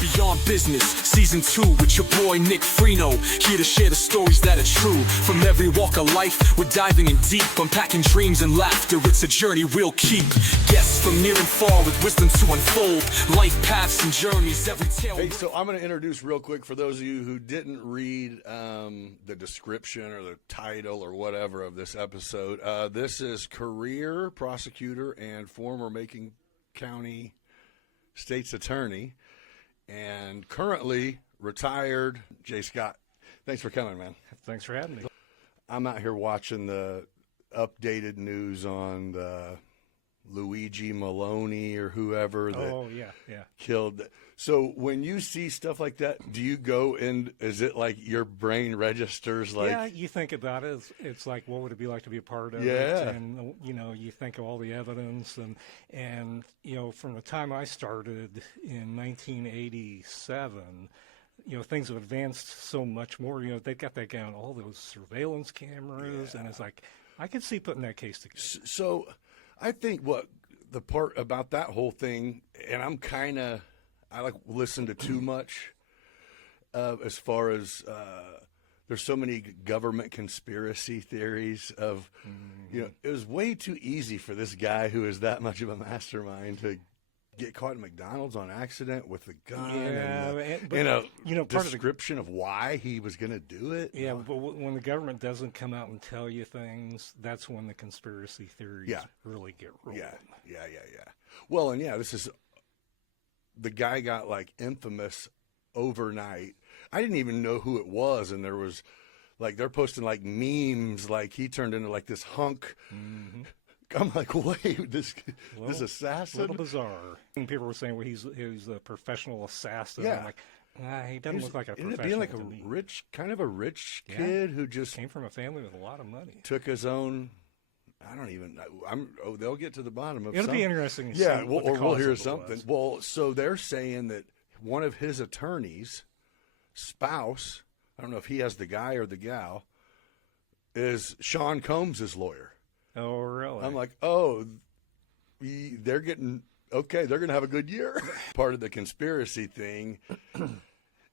Beyond Business, Season 2 with your boy Nick Freno. Here to share the stories that are true. From every walk of life, we're diving in deep, unpacking dreams and laughter. It's a journey we'll keep. Guests from near and far with wisdom to unfold. Life paths and journeys, every tale. Hey, so I'm going to introduce real quick for those of you who didn't read the description or the title or whatever of this episode. This is career prosecutor and former Macon County State's Attorney, and currently retired Jay Scott. Thanks for coming, man. Thanks for having me. I'm out here watching the updated news on the Luigi Maloney or whoever that killed. So when you see stuff like that, do you go in, is it like your brain registers like? Yeah, you think about it. It's like, what would it be like to be a part of it? Yeah. And, you know, you think of all the evidence. And you know, from the time I started in 1987, you know, things have advanced so much more. You know, they got that guy on all those surveillance cameras, and it's like, I could see putting that case together. So I think what the part about that whole thing, and I like listen to too much as far as there's so many government conspiracy theories of, you know, it was way too easy for this guy who is that much of a mastermind to get caught in McDonald's on accident with the gun and a description of why he was going to do it. Yeah, but when the government doesn't come out and tell you things, that's when the conspiracy theories really get rolling. Yeah. Well, and this is, the guy got like infamous overnight. I didn't even know who it was, and there was like, they're posting like memes, like he turned into like this hunk. Mm-hmm. I'm like, wait, this assassin? A little bizarre. And people were saying, well, he's a professional assassin. Yeah. I'm like, he doesn't look like a professional. Being like a rich kid who just came from a family with a lot of money. Took his own. I don't even know. They'll get to the bottom of it. It'll be interesting to see. We'll hear something. Well, so they're saying that one of his attorneys' spouse, I don't know if he has the guy or the gal, is Sean Combs' lawyer. Oh, really? I'm like, they're getting, okay, they're going to have a good year. Part of the conspiracy thing,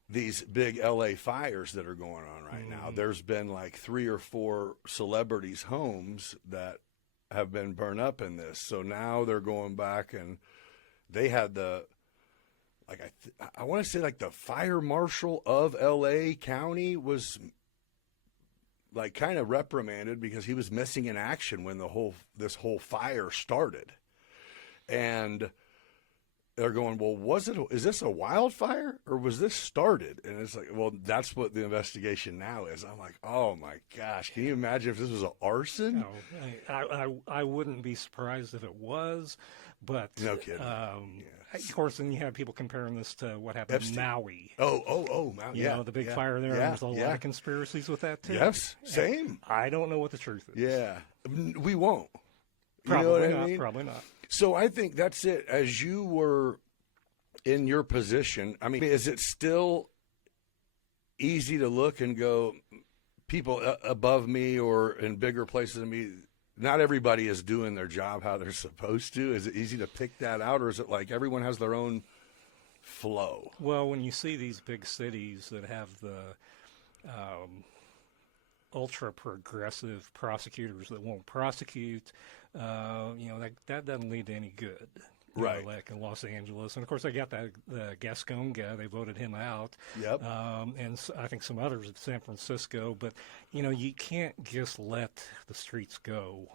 these big LA fires that are going on right now, there's been like 3 or 4 celebrities' homes that have been burned up in this. So now they're going back, and they had I want to say like the fire marshal of LA County was like kind of reprimanded because he was missing in action when this whole fire started. And they're going, well, is this a wildfire or was this started? And it's like, well, that's what the investigation now is. I'm like, oh my gosh, can you imagine if this was an arson? No, I wouldn't be surprised if it was, but no kidding. Of course, then you have people comparing this to what happened in Maui. Oh, Maui. You know, the big fire there. There's a lot of conspiracies with that too. Yes, same. And I don't know what the truth is. Yeah, we won't. Probably you know what not. I mean? Probably not. So I think that's it. As you were in your position, I mean, is it still easy to look and go, people above me or in bigger places than me, not everybody is doing their job how they're supposed to? Is it easy to pick that out, or is it like everyone has their own flow? Well, when you see these big cities that have the ultra-progressive prosecutors that won't prosecute, you know, that doesn't lead to any good. Right. Like in Los Angeles. And, of course, they got the Gascon guy. They voted him out. Yep. And I think some others in San Francisco. But, you know, you can't just let the streets go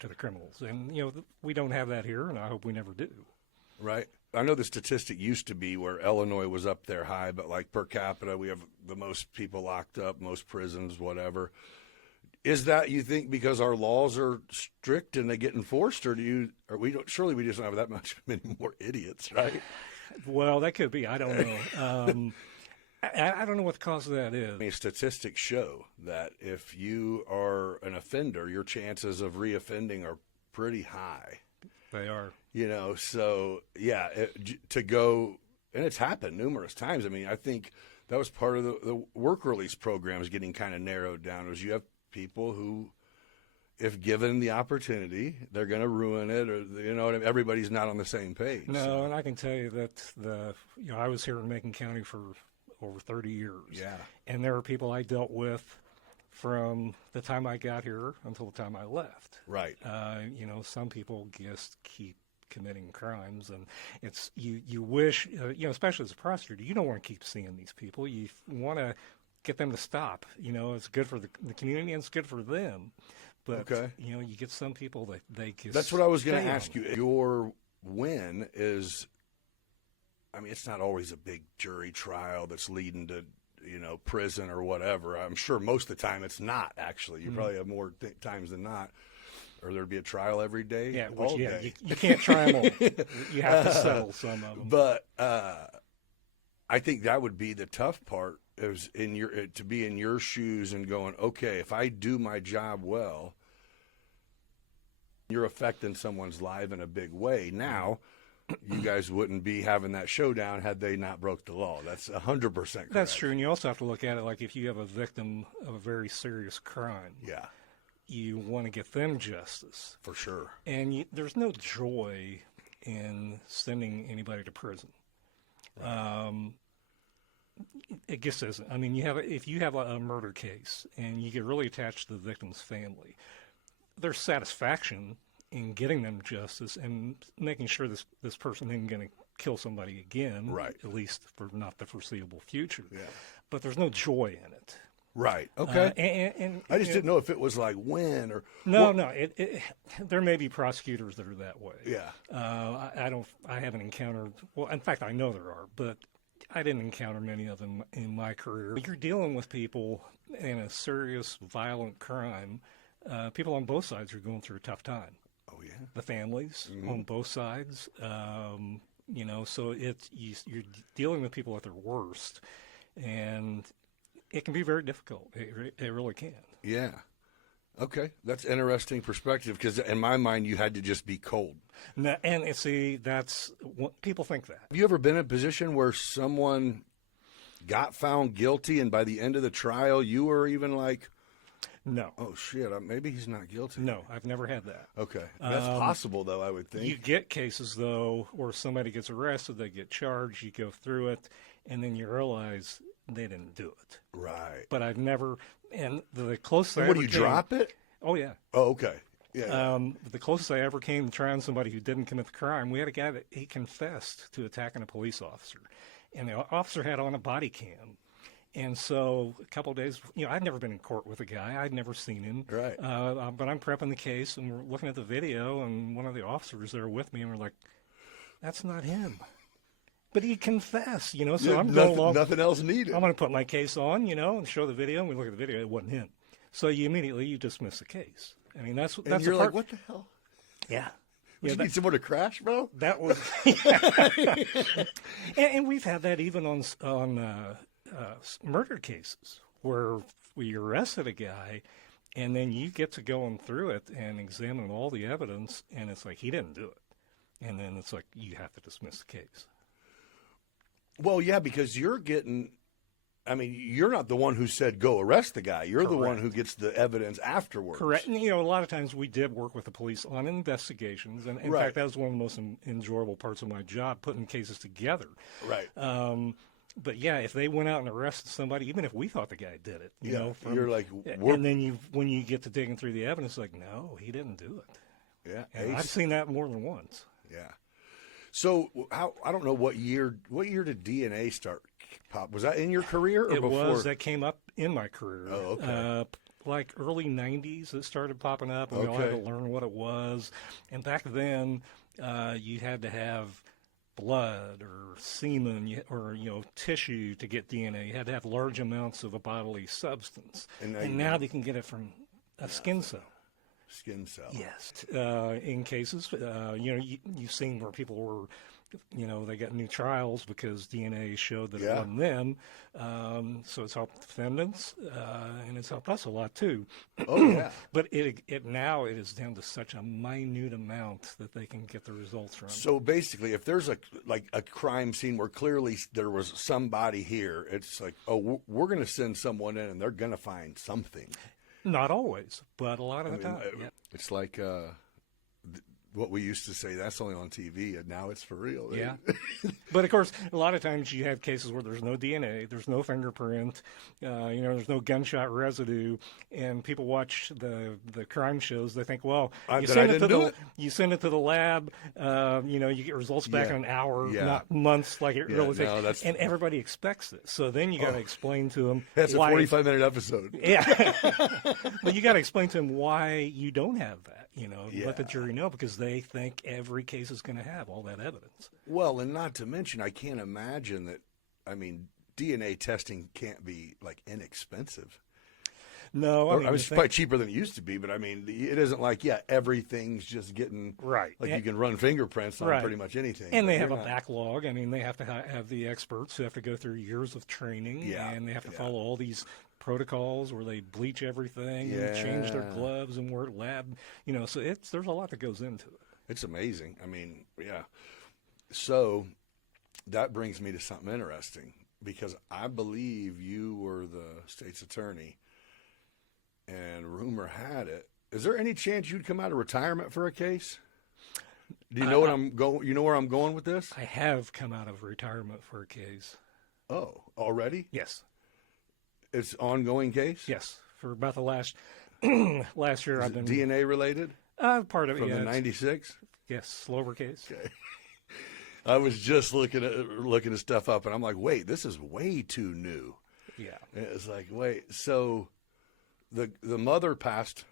to the criminals. And, you know, we don't have that here, and I hope we never do. Right. I know the statistic used to be where Illinois was up there high, but like per capita, we have the most people locked up, most prisons, whatever. Is that, you think, because our laws are strict and they get enforced, or surely we just don't have that many more idiots, right? Well, that could be. I don't know. I don't know what the cause of that is. I mean, statistics show that if you are an offender, your chances of reoffending are pretty high. They are. You know, so, yeah, to go, and it's happened numerous times. I mean, I think that was part of the work release programs getting kind of narrowed down, was you have people who if given the opportunity, they're going to ruin it, or everybody's not on the same page. No, so. and I can tell you that I was here in Macon County for over 30 years. Yeah. And there are people I dealt with from the time I got here until the time I left. Right. Some people just keep committing crimes, and it's you wish, especially as a prosecutor, you don't want to keep seeing these people. You want to get them to stop. It's good for the community and it's good for them. But, okay. You get some people that they just... That's what I was going to ask you. Your win is, it's not always a big jury trial that's leading to, prison or whatever. I'm sure most of the time it's not, actually. You probably have more times than not. Or there'd be a trial every day. Yeah, all day. You can't try them all. You have to settle some of them. But I think that would be the tough part, is to be in your shoes and going, okay, if I do my job well, you're affecting someone's life in a big way. Now, you guys wouldn't be having that showdown had they not broke the law. That's 100% correct. That's true, and you also have to look at it like if you have a victim of a very serious crime. Yeah. You want to get them justice. For sure. And there's no joy in sending anybody to prison. Right. It just isn't. If you have a murder case and you get really attached to the victim's family, there's satisfaction in getting them justice and making sure this person isn't going to kill somebody again, right? At least for not the foreseeable future. Yeah. But there's no joy in it. Right. Okay. And I just didn't know if it was like when or no. There may be prosecutors that are that way. Yeah. I haven't encountered. Well, in fact, I know there are, but I didn't encounter many of them in my career. You're dealing with people in a serious, violent crime. People on both sides are going through a tough time. Oh yeah. The families on both sides. So you're dealing with people at their worst, and it can be very difficult. It really can. Yeah. Okay, that's interesting perspective, because in my mind you had to just be cold. No, and see, that's what people think that. Have you ever been in a position where someone got found guilty and by the end of the trial you were even like, no, oh shit, maybe he's not guilty? No, I've never had that. Okay, that's possible though, I would think. You get cases though where somebody gets arrested, they get charged, you go through it, and then you realize they didn't do it. Right. But I've never, and the closest and I what, ever do you drop it? Oh, yeah. Oh, okay. Yeah. The closest I ever came to trying somebody who didn't commit the crime, we had a guy that he confessed to attacking a police officer. And the officer had on a body cam. And so a couple of days, I'd never been in court with a guy. I'd never seen him. Right. But I'm prepping the case, and we're looking at the video, and one of the officers there with me, and we're like, that's not him. But he confessed, so yeah, I'm going along. Nothing else needed. I'm going to put my case on, and show the video, and we look at the video, it wasn't him. So you dismiss the case. That's and you're like, what the hell? Yeah. You need someone to crash, bro? That was, and we've had that even on murder cases where we arrested a guy, and then you get to going through it and examine all the evidence, and it's like he didn't do it, and then it's like you have to dismiss the case. Well, yeah, because you're not the one who said go arrest the guy. You're the one who gets the evidence afterwards. Correct. And, a lot of times we did work with the police on investigations. And in fact, that was one of the most enjoyable parts of my job, putting cases together. Right. But yeah, if they went out and arrested somebody, even if we thought the guy did it, you're like, and then when you get to digging through the evidence, like, no, he didn't do it. Yeah. And I've seen that more than once. Yeah. So I don't know what year did DNA start pop? Was that in your career or before? That came up in my career. Oh, okay. Like early 90s, it started popping up, and we all had to learn what it was. And back then, you had to have blood or semen or tissue to get DNA. You had to have large amounts of a bodily substance. And now they can get it from a skin cell. Skin cell. Yes. In cases, you've seen where people were, they got new trials because DNA showed that it wasn't them. So it's helped defendants, and it's helped us a lot too. Oh yeah. But it now is down to such a minute amount that they can get the results from. So basically, if there's a crime scene where clearly there was somebody here, it's like, oh, we're going to send someone in, and they're going to find something. Not always, but a lot of the time. Yeah. It's like what we used to say, that's only on TV, and now it's for real. Yeah. But of course, a lot of times you have cases where there's no DNA, there's no fingerprint, there's no gunshot residue, and people watch the crime shows. They think, well, you send it to the lab, you get results back in an hour, not months like it really takes. And everybody expects this. So then you got to explain to them. That's why, a 45-minute episode. Yeah. But you got to explain to them why you don't have that. Let the jury know, because they think every case is going to have all that evidence. Well, and not to mention, I can't imagine that, DNA testing can't be, inexpensive. No, it's probably cheaper than it used to be, but, it isn't like, everything's just getting, right. You can run fingerprints on pretty much anything. And they have a backlog. They have to have the experts who have to go through years of training, and they have to follow all these protocols where they bleach everything and change their gloves and work lab, so there's a lot that goes into it. It's amazing. So that brings me to something interesting, because I believe you were the state's attorney, and rumor had it, is there any chance you'd come out of retirement for a case? Do you know what I'm going? You know where I'm going with this? I have come out of retirement for a case. Oh, already? Yes. It's ongoing case? Yes, for about the last year. I've been DNA related. Part of it, from the '96. Yes, slower case. Okay. I was just looking at stuff up, and I'm like, wait, this is way too new. Yeah. And it's like, wait, so the mother passed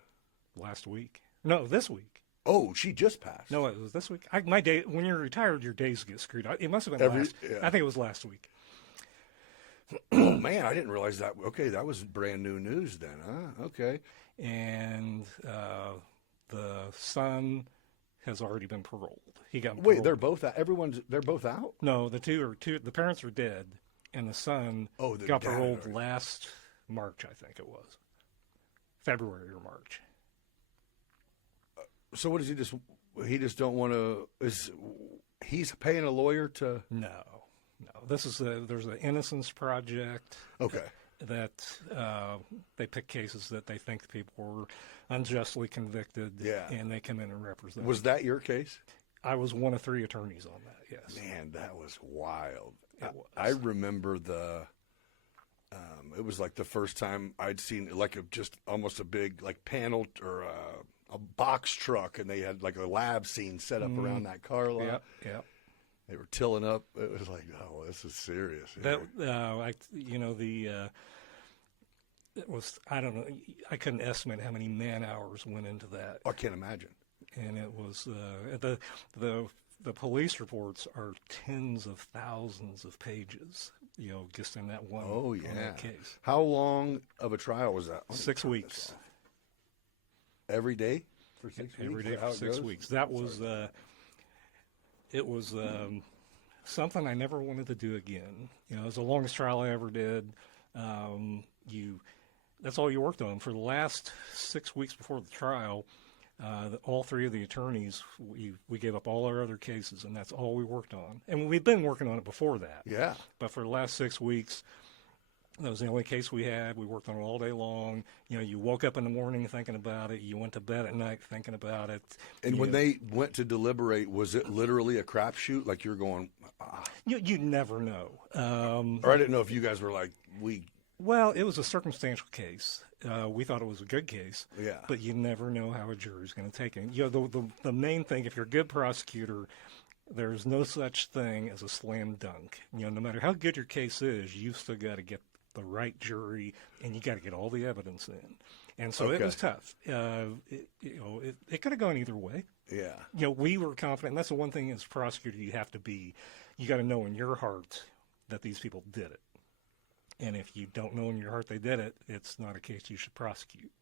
last week? No, this week. Oh, she just passed. No, it was this week. My day, when you're retired, your days get screwed up. It must have been I think it was last week. Oh, man, I didn't realize that. Okay, that was brand new news then, huh? Okay. And the son has already been paroled. He got paroled. Wait, they're both out? They're both out? No, the the parents are dead, and the son got paroled last March, I think it was. February or March. So what does he just don't want to, he's paying a lawyer to? No. This is there's an Innocence Project. Okay. That they pick cases that they think people were unjustly convicted, and they come in and represent. Was that your case? I was one of 3 attorneys on that, yes. Man, that was wild. It was. I remember it was like the first time I'd seen just almost a big panel or a box truck, and they had like a lab scene set up around that car lot. Yeah. They were tilling up. It was like, oh, this is serious. That it was. I don't know. I couldn't estimate how many man hours went into that. I can't imagine. And it was the police reports are tens of thousands of pages. Just in that one. Oh yeah. On that case. How long of a trial was that? 6 weeks. Every day for 6 weeks. Every day for 6 weeks. That was. It was something I never wanted to do again. It was the longest trial I ever did. That's all you worked on. For the last 6 weeks before the trial, all 3 of the attorneys, we gave up all our other cases, and that's all we worked on. And we've been working on it before that. Yeah. But for the last 6 weeks, that was the only case we had. We worked on it all day long. You woke up in the morning thinking about it. You went to bed at night thinking about it. And when they went to deliberate, was it literally a crapshoot? Like you're going, You never know. Or I didn't know if you guys were like, Well, it was a circumstantial case. We thought it was a good case. Yeah. But you never know how a jury's going to take it. The main thing, if you're a good prosecutor, there's no such thing as a slam dunk. No matter how good your case is, you've still got to get the right jury, and you got to get all the evidence in. And so it was tough. It could have gone either way. Yeah. We were confident. And that's the one thing as a prosecutor you have to be. You got to know in your heart that these people did it. And if you don't know in your heart they did it, it's not a case you should prosecute.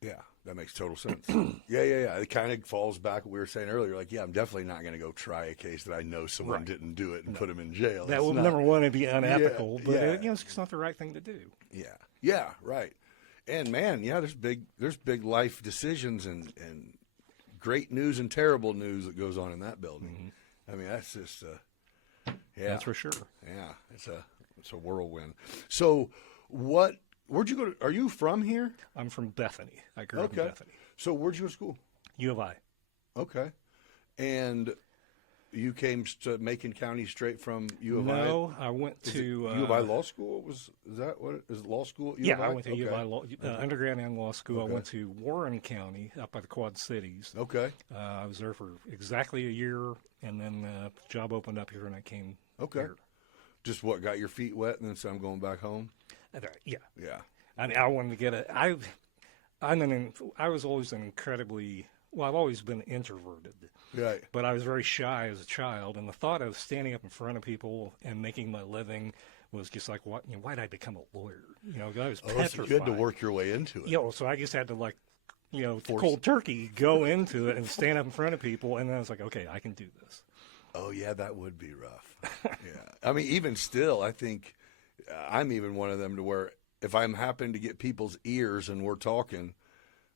Yeah, that makes total sense. Yeah. It kind of falls back what we were saying earlier. Like, I'm definitely not going to go try a case that I know someone didn't do it and put them in jail. That would, number one, it'd be unethical, but it's just not the right thing to do. Yeah, right. And man, there's big life decisions and great news and terrible news that goes on in that building. Mm-hmm. That's just that's for sure. Yeah, it's a whirlwind. So what Where'd you go to? Are you from here? I'm from Bethany. I grew up in Okay. Bethany. So where'd you go to school? U of I. Okay. And you came to Macon County straight from U of I? No, I went Is to it U of I Law School? Is that what is it, law school? U yeah, of I went to U of Okay. I law, undergrad and law school. Okay. I went to Warren County up by the Quad Cities. Okay. I was there for exactly a year, and then the job opened up here, and I came Okay. here. Just what got your feet wet, and then so I'm going back home. Yeah, Yeah. I mean, I wanted to get I was always an incredibly well. I've always been introverted, Right. but I was very shy as a child, and the thought of standing up in front of people and making my living was just like, what? You know, why did I become a lawyer? You know, I was Oh, so petrified. you had to work your way into it. You know, so I just had to like, you know, Force cold turkey, go into it and stand up in front of people, and then I was like, okay, I can do this. Oh yeah, that would be rough. Yeah, I mean, even still, I think I'm even one of them to where if I'm happen to get people's ears and we're talking,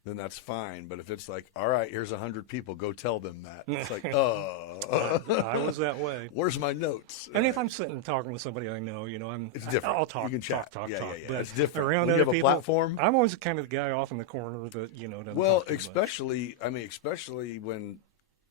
then that's fine. But if it's like, all right, here's 100 people, go tell them that. It's like, I was that way. where's my notes? And if I'm sitting talking with somebody I know, you know, It's different. I'll talk, You can chat. talk. Yeah. But It's different. around When other you have a people, platform. I'm always kind of the guy off in the corner that you know doesn't Well, talk too much. especially when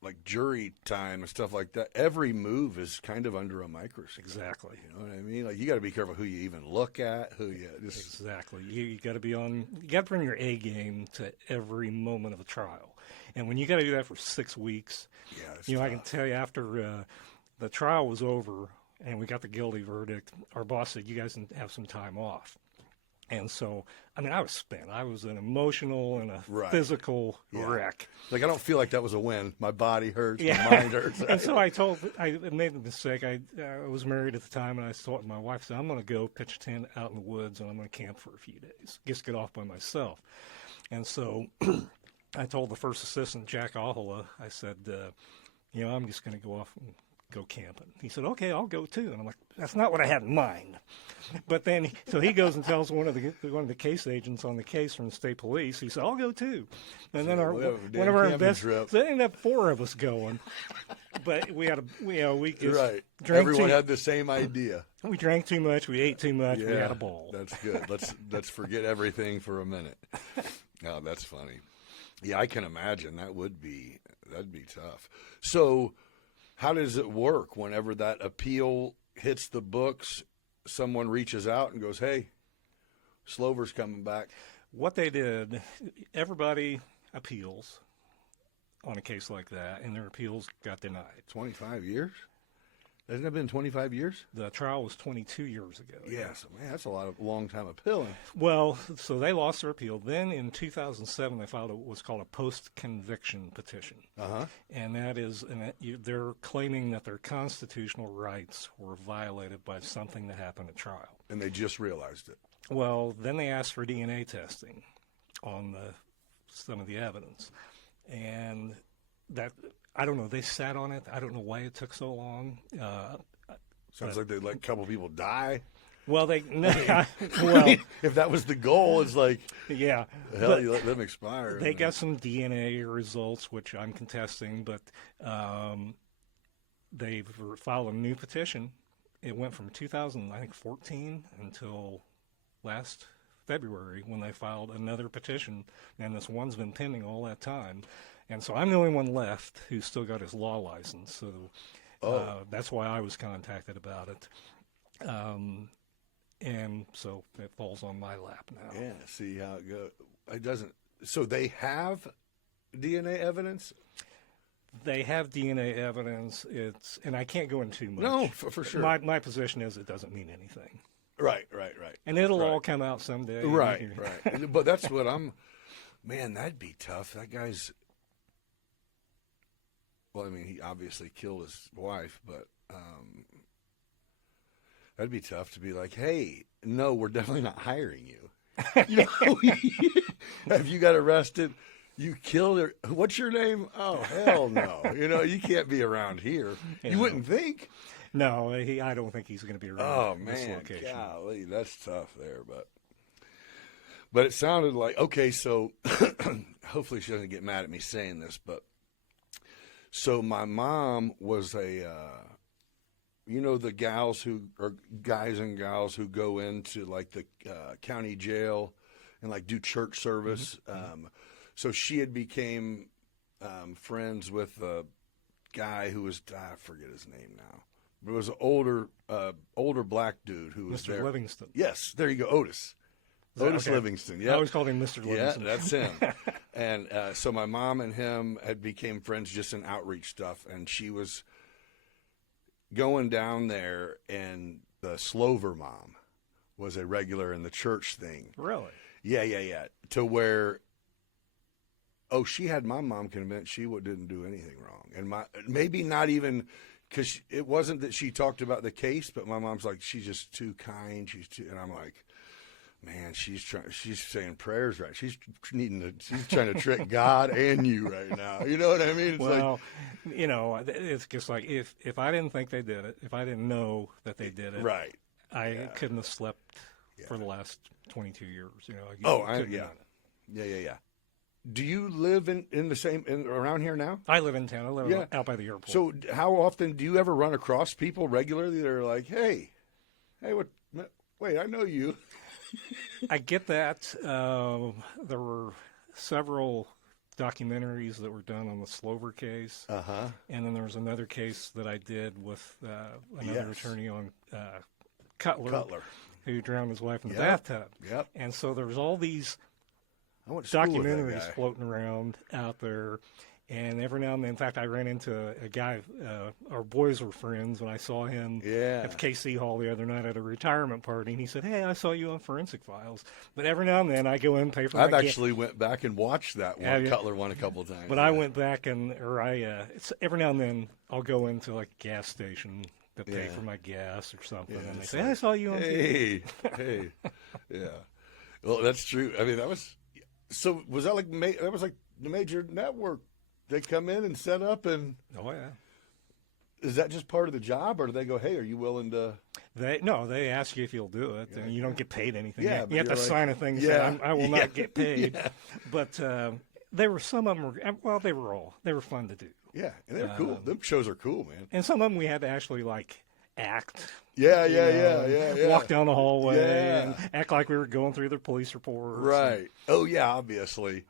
like jury time and stuff like that, every move is kind of under a microscope. Exactly. You know what I mean? Like you got to be careful who you even look at, who you just. Exactly. You got to be on. You got to bring your A game to every moment of a trial, and when you got to do that for 6 weeks, Yeah, it's you know, I can tough. tell you after the trial was over and we got the guilty verdict, our boss said, "You guys can have some time off." And so, I mean, I was spent. I was an emotional and a Right. physical Yeah. wreck. Like I don't feel like that was a win. My body hurts. Yeah. My mind hurts. And so I made the mistake. I was married at the time, and I thought my wife said, "I'm going to go pitch a tent out in the woods, and I'm going to camp for a few days, just get off by myself." And so I told the first assistant, Jack Ahola, I said, you know, I'm just going to go off and go camping. He said, "Okay, I'll go too." And I'm like, "That's not what I had in mind." But then, so he goes and tells one of the case agents on the case from the state police. He said, "I'll go too." And then we have a damn one of our camping investigators, trip. so they ended up 4 of us going. But we had we just Right. drank Everyone too, had the same idea. we drank too much, we ate too much, we had a ball. That's good. Let's forget everything for a minute. Oh, that's funny. Yeah, I can imagine that'd be tough. So, how does it work whenever that appeal hits the books? Someone reaches out and goes, "Hey, Slover's coming back." What they did, everybody appeals on a case like that, and their appeals got denied. 25 years? Hasn't it been 25 years? The trial was 22 years ago. Yeah, so man, that's a long time appealing. Well, so they lost their appeal. Then in 2007, they filed what's called a post-conviction petition. And that is, they're claiming that their constitutional rights were violated by something that happened at trial. And they just realized it. Well, then they asked for DNA testing on some of the evidence. And that, I don't know, they sat on it. I don't know why it took so long. Sounds like they let a couple people die. Well, Well, if that was the goal, it's like, yeah. hell, But you let them expire. they got some DNA results, which I'm contesting, but they've filed a new petition. It went from 2014 until last February when they filed another petition, and this one's been pending all that time. And so I'm the only one left who's still got his law license. So that's why I was contacted about it. And so it falls on my lap now. Yeah, see how it goes. It doesn't. So they have DNA evidence? They have DNA evidence. And I can't go into too much. No, for sure. My position is it doesn't mean anything. Right. And it'll all come out someday. Right. But that's what man, that'd be tough. That guy's, well, I mean, he obviously killed his wife, but that'd be tough to be like, "Hey, no, we're definitely not hiring you." You know, have you got arrested? You killed her. What's your name? Oh, hell no. You know, you can't be around here. You wouldn't think. No, I don't think he's going to be around. Oh, this man, location. golly, that's tough there. But it sounded like, okay, so hopefully she doesn't get mad at me saying this, but so my mom was you know, the gals who are guys and gals who go into like the county jail and like do church service. So she had became friends with a guy who was, I forget his name now, but it was an older black dude who was Mr. there. Livingston. Yes, there you go, Otis. Otis okay? Livingston. I Yeah, always called him Mr. Livingston. yeah, that's him. And so my mom and him had became friends just in outreach stuff, and she was going down there, and the Slover mom was a regular in the church thing. Really? Yeah. To where, she had my mom convinced she didn't do anything wrong, and maybe not even because it wasn't that she talked about the case, but my mom's like, she's just too kind. And I'm like, man, she's saying prayers right. She's trying to trick God and you right now. You know what I mean? Well, you know, it's just like if I didn't think they did it, if I didn't know that they did it, right. I couldn't have slept for the last 22 years. You know. Yeah. Do you live in the same around here now? I live in town. I live out by the airport. So how often do you ever run across people regularly that are like, hey, what? Wait, I know you. I get that. There were several documentaries that were done on the Slover case. And then there was another case that I did with another attorney on Cutler, who drowned his wife in the bathtub. Yep. And so there was all these I went to school with that documentaries guy. floating around out there. And every now and then, in fact, I ran into a guy, our boys were friends, and I saw him at the KC Hall the other night at a retirement party, and he said, hey, I saw you on Forensic Files. But every now and then, I go in, pay for I've my actually went back and watched that one, Cutler one, a couple of times. But I went back it's every now and then, I'll go into like a gas station to pay for my gas or something, and they say, I saw you on TV. Hey, yeah. Well, that's true. I mean, was that like, that was like the major network. They come in and set up, and oh yeah, is that just part of the job, or do they go, "Hey, are you willing to?" They ask you if you'll do it, and you don't get paid anything. Yeah, you have to sign a thing that says, I will not get paid. But some of them they were fun to do. Yeah, and they're cool. Them shows are cool, man. And some of them we had to actually like act. Yeah. Walk down the hallway and act like we were going through their police reports. Right. Oh yeah, obviously.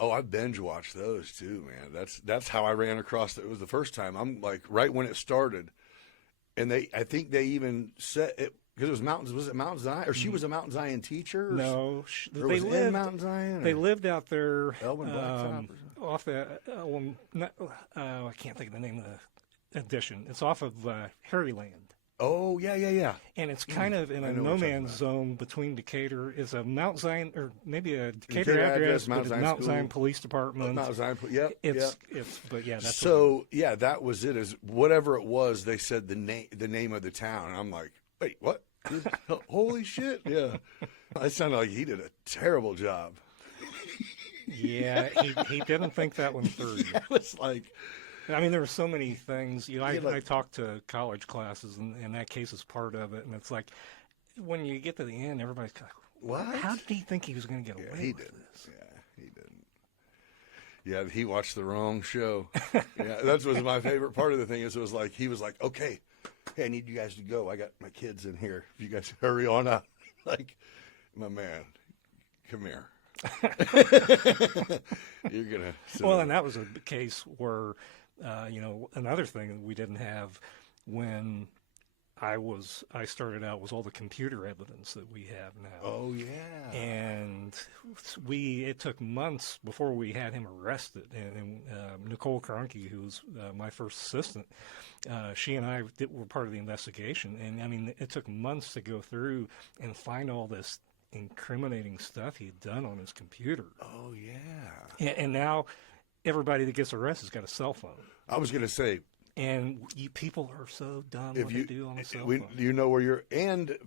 I binge watched those too, man. That's how I ran across it. It was the first time. I'm like right when it started, and I think they even said it because it was Mountain. Was it Mount Zion, or she was a Mount Zion teacher? No, they lived in Mount Zion. They lived out there Elwyn Blacktop off the. I can't think of the name of the addition. It's off of Harryland. Oh yeah. And it's kind of in a no man's zone between Decatur. It's a Mount Zion, or maybe a Decatur address, but it's Mount Zion Police Department. Mount Zion, But yeah, that's so yeah, that was it. Is whatever it was, they said the name of the town. And I'm like, wait, what? Holy shit! Yeah, I sounded like he did a terrible job. Yeah, he didn't think that one through. I was like. I mean, there were so many things. I talked to college classes, and that case is part of it. And it's like, when you get to the end, everybody's kind of like, what? How did he think he was going to get away with this? Yeah, he didn't. Yeah, he watched the wrong show. Yeah, that was my favorite part of the thing. Is it was like he was like, okay, hey, I need you guys to go. I got my kids in here. If you guys hurry on out, like, my man, come here. You're gonna. Well, and that was a case where. Another thing that we didn't have when I started out was all the computer evidence that we have now. Oh yeah. And it took months before we had him arrested. And Nicole Cronky, who was my first assistant, she and I were part of the investigation. And I mean, it took months to go through and find all this incriminating stuff he'd done on his computer. Oh yeah. And now. Everybody that gets arrested has got a cell phone. I was going to say. And people are so dumb what they do on a cell phone. You know where you're. And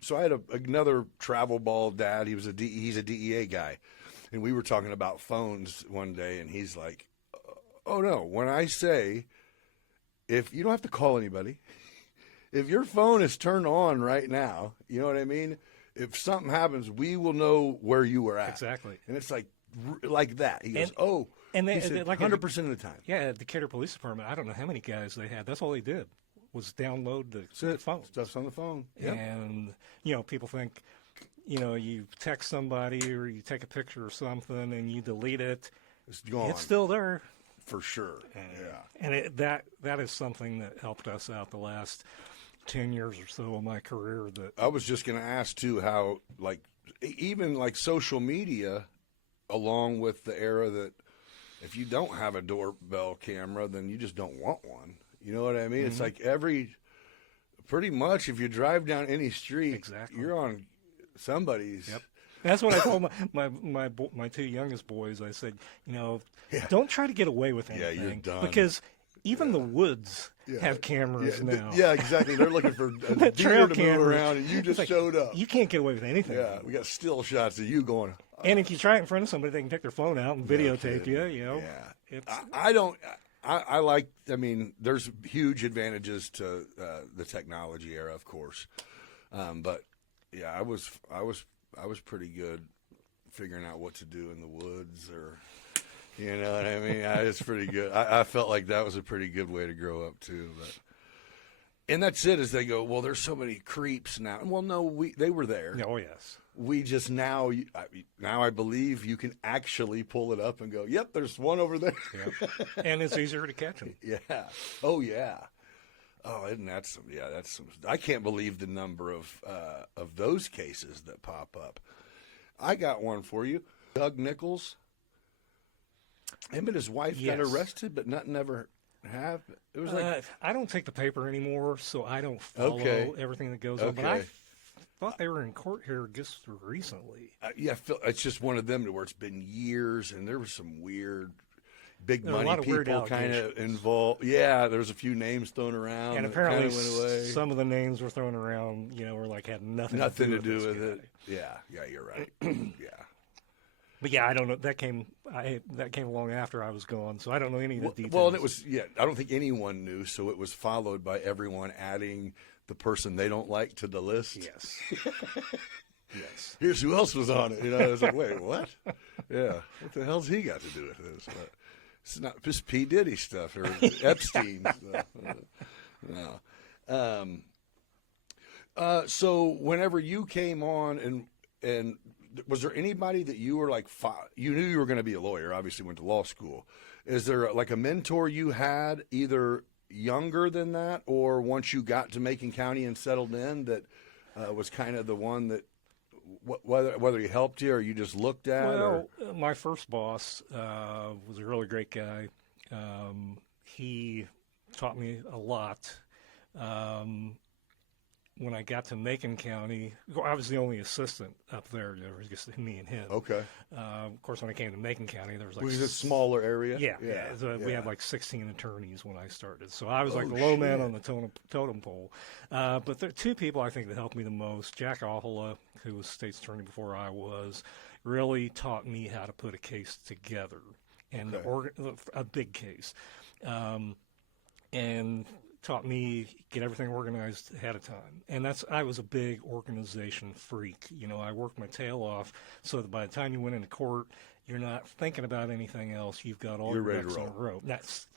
so I had another travel ball dad. He's a DEA guy. And we were talking about phones one day. And he's like, oh, no. When I say, if you don't have to call anybody, if your phone is turned on right now, you know what I mean? If something happens, we will know where you were at. Exactly. And it's like that. He goes, And he said, like 100% of the time. Yeah, at the Decatur Police Department, I don't know how many guys they had. That's all they did was download the phone. Stuff's on the phone. Yep. And, people think, you text somebody or you take a picture or something and you delete it. It's gone. It's still there. For sure. And that is something that helped us out the last 10 years or so of my career. That I was just going to ask, too, how, even social media, along with the era that if you don't have a doorbell camera, then you just don't want one. You know what I mean? It's like pretty much if you drive down any street, exactly. you're on somebody's. Yep. That's what I told my two youngest boys. I said, don't try to get away with anything. Yeah, you're done. Because even the woods have cameras now. Yeah, exactly. They're looking for a deer trail to cameras. move around, and you just showed up. You can't get away with anything. Yeah, we got still shots of you going. And if you try it in front of somebody, they can take their phone out and videotape you. Yeah. I don't. I like. I mean, there's huge advantages to the technology era, of course, but yeah, I was pretty good figuring out what to do in the woods, or you know what I mean. It's pretty good. I felt like that was a pretty good way to grow up too. But and that's it. As they go, well, there's so many creeps now. Well, no, they were there. Oh yes. We just now I believe you can actually pull it up and go, yep, there's one over there. Yep. And it's easier to catch them. Yeah. Oh yeah. Oh, isn't that some? Yeah, that's some. I can't believe the number of those cases that pop up. I got one for you. Doug Nichols. Him and his wife got arrested, but nothing ever happened. It was like I don't take the paper anymore, so I don't follow everything that goes on. But I thought they were in court here just recently. Yeah, it's just one of them where it's been years, and there was some weird. Big money people kind of involved. Yeah, there was a few names thrown around. And apparently went away. Some of the names were thrown around, were had nothing to do with it. Yeah, you're right. Yeah. But yeah, I don't know. That came along after I was gone, so I don't know any of the details. Well, and it was, I don't think anyone knew, so it was followed by everyone adding the person they don't like to the list. Yes. Yes. Here's who else was on it. I was like, wait, what? Yeah. What the hell's he got to do with this? But it's not just P. Diddy stuff or Epstein stuff. No. So whenever you came on, and was there anybody that you were like, you knew you were going to be a lawyer, obviously went to law school. Is there like a mentor you had either younger than that or once you got to Macon County and settled in that was kind of the one that, whether he helped you or you just looked at? Well, my first boss was a really great guy. He taught me a lot. When I got to Macon County, I was the only assistant up there. There was just me and him. Okay. Of course, when I came to Macon County, there was like... Was it a smaller area? Yeah. So we had like 16 attorneys when I started. So I was like the low man on the totem pole. But there are two people I think that helped me the most. Jack Ahola, who was state's attorney before I was, really taught me how to put a case together, and a big case. And taught me get everything organized ahead of time. And I was a big organization freak. I worked my tail off so that by the time you went into court, you're not thinking about anything else. You've got all your ducks in a row.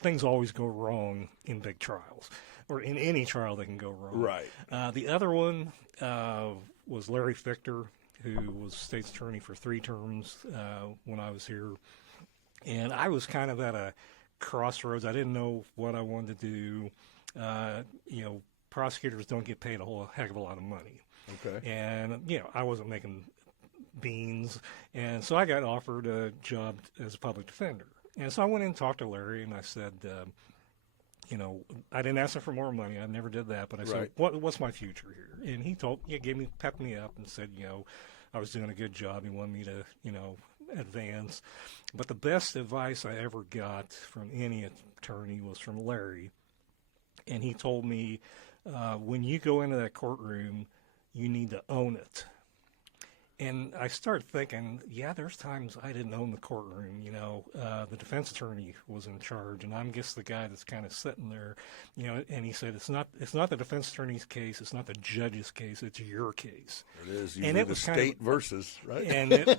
Things always go wrong in big trials, or in any trial that can go wrong. Right. The other one was Larry Fichter, who was state's attorney for 3 terms when I was here. And I was kind of at a crossroads. I didn't know what I wanted to do. Prosecutors don't get paid a whole heck of a lot of money. Okay. And, I wasn't making beans. And so I got offered a job as a public defender. And so I went in and talked to Larry, and I said, I didn't ask him for more money. I never did that. But I said, what's my future here? And he pepped me up and said, I was doing a good job. He wanted me to, advance. But the best advice I ever got from any attorney was from Larry. And he told me, when you go into that courtroom, you need to own it. And I started thinking, there's times I didn't own the courtroom. The defense attorney was in charge, and I'm just the guy that's kind of sitting there. And he said, it's not the defense attorney's case, it's not the judge's case, it's your case. It is usually the state versus, right? And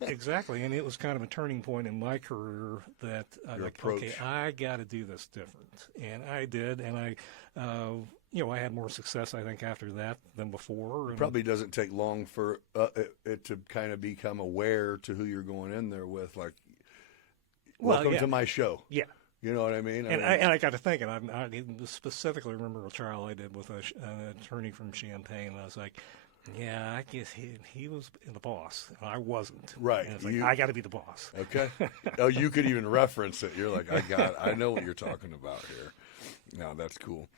exactly, and it was kind of a turning point in my career that I got to do this different, and I did, and I I had more success, I think, after that than before. And Probably doesn't take long for it to kind of become aware to who you're going in there with. Like, welcome to my show. Yeah. You know what I mean? And I got to thinking, I specifically remember a trial I did with an attorney from Champaign, and I was like, yeah, I guess he was the boss. I wasn't. Right. And it's like, I got to be the boss. Okay. Oh, you could even reference it. You're like, I know what you're talking about here. No, that's cool.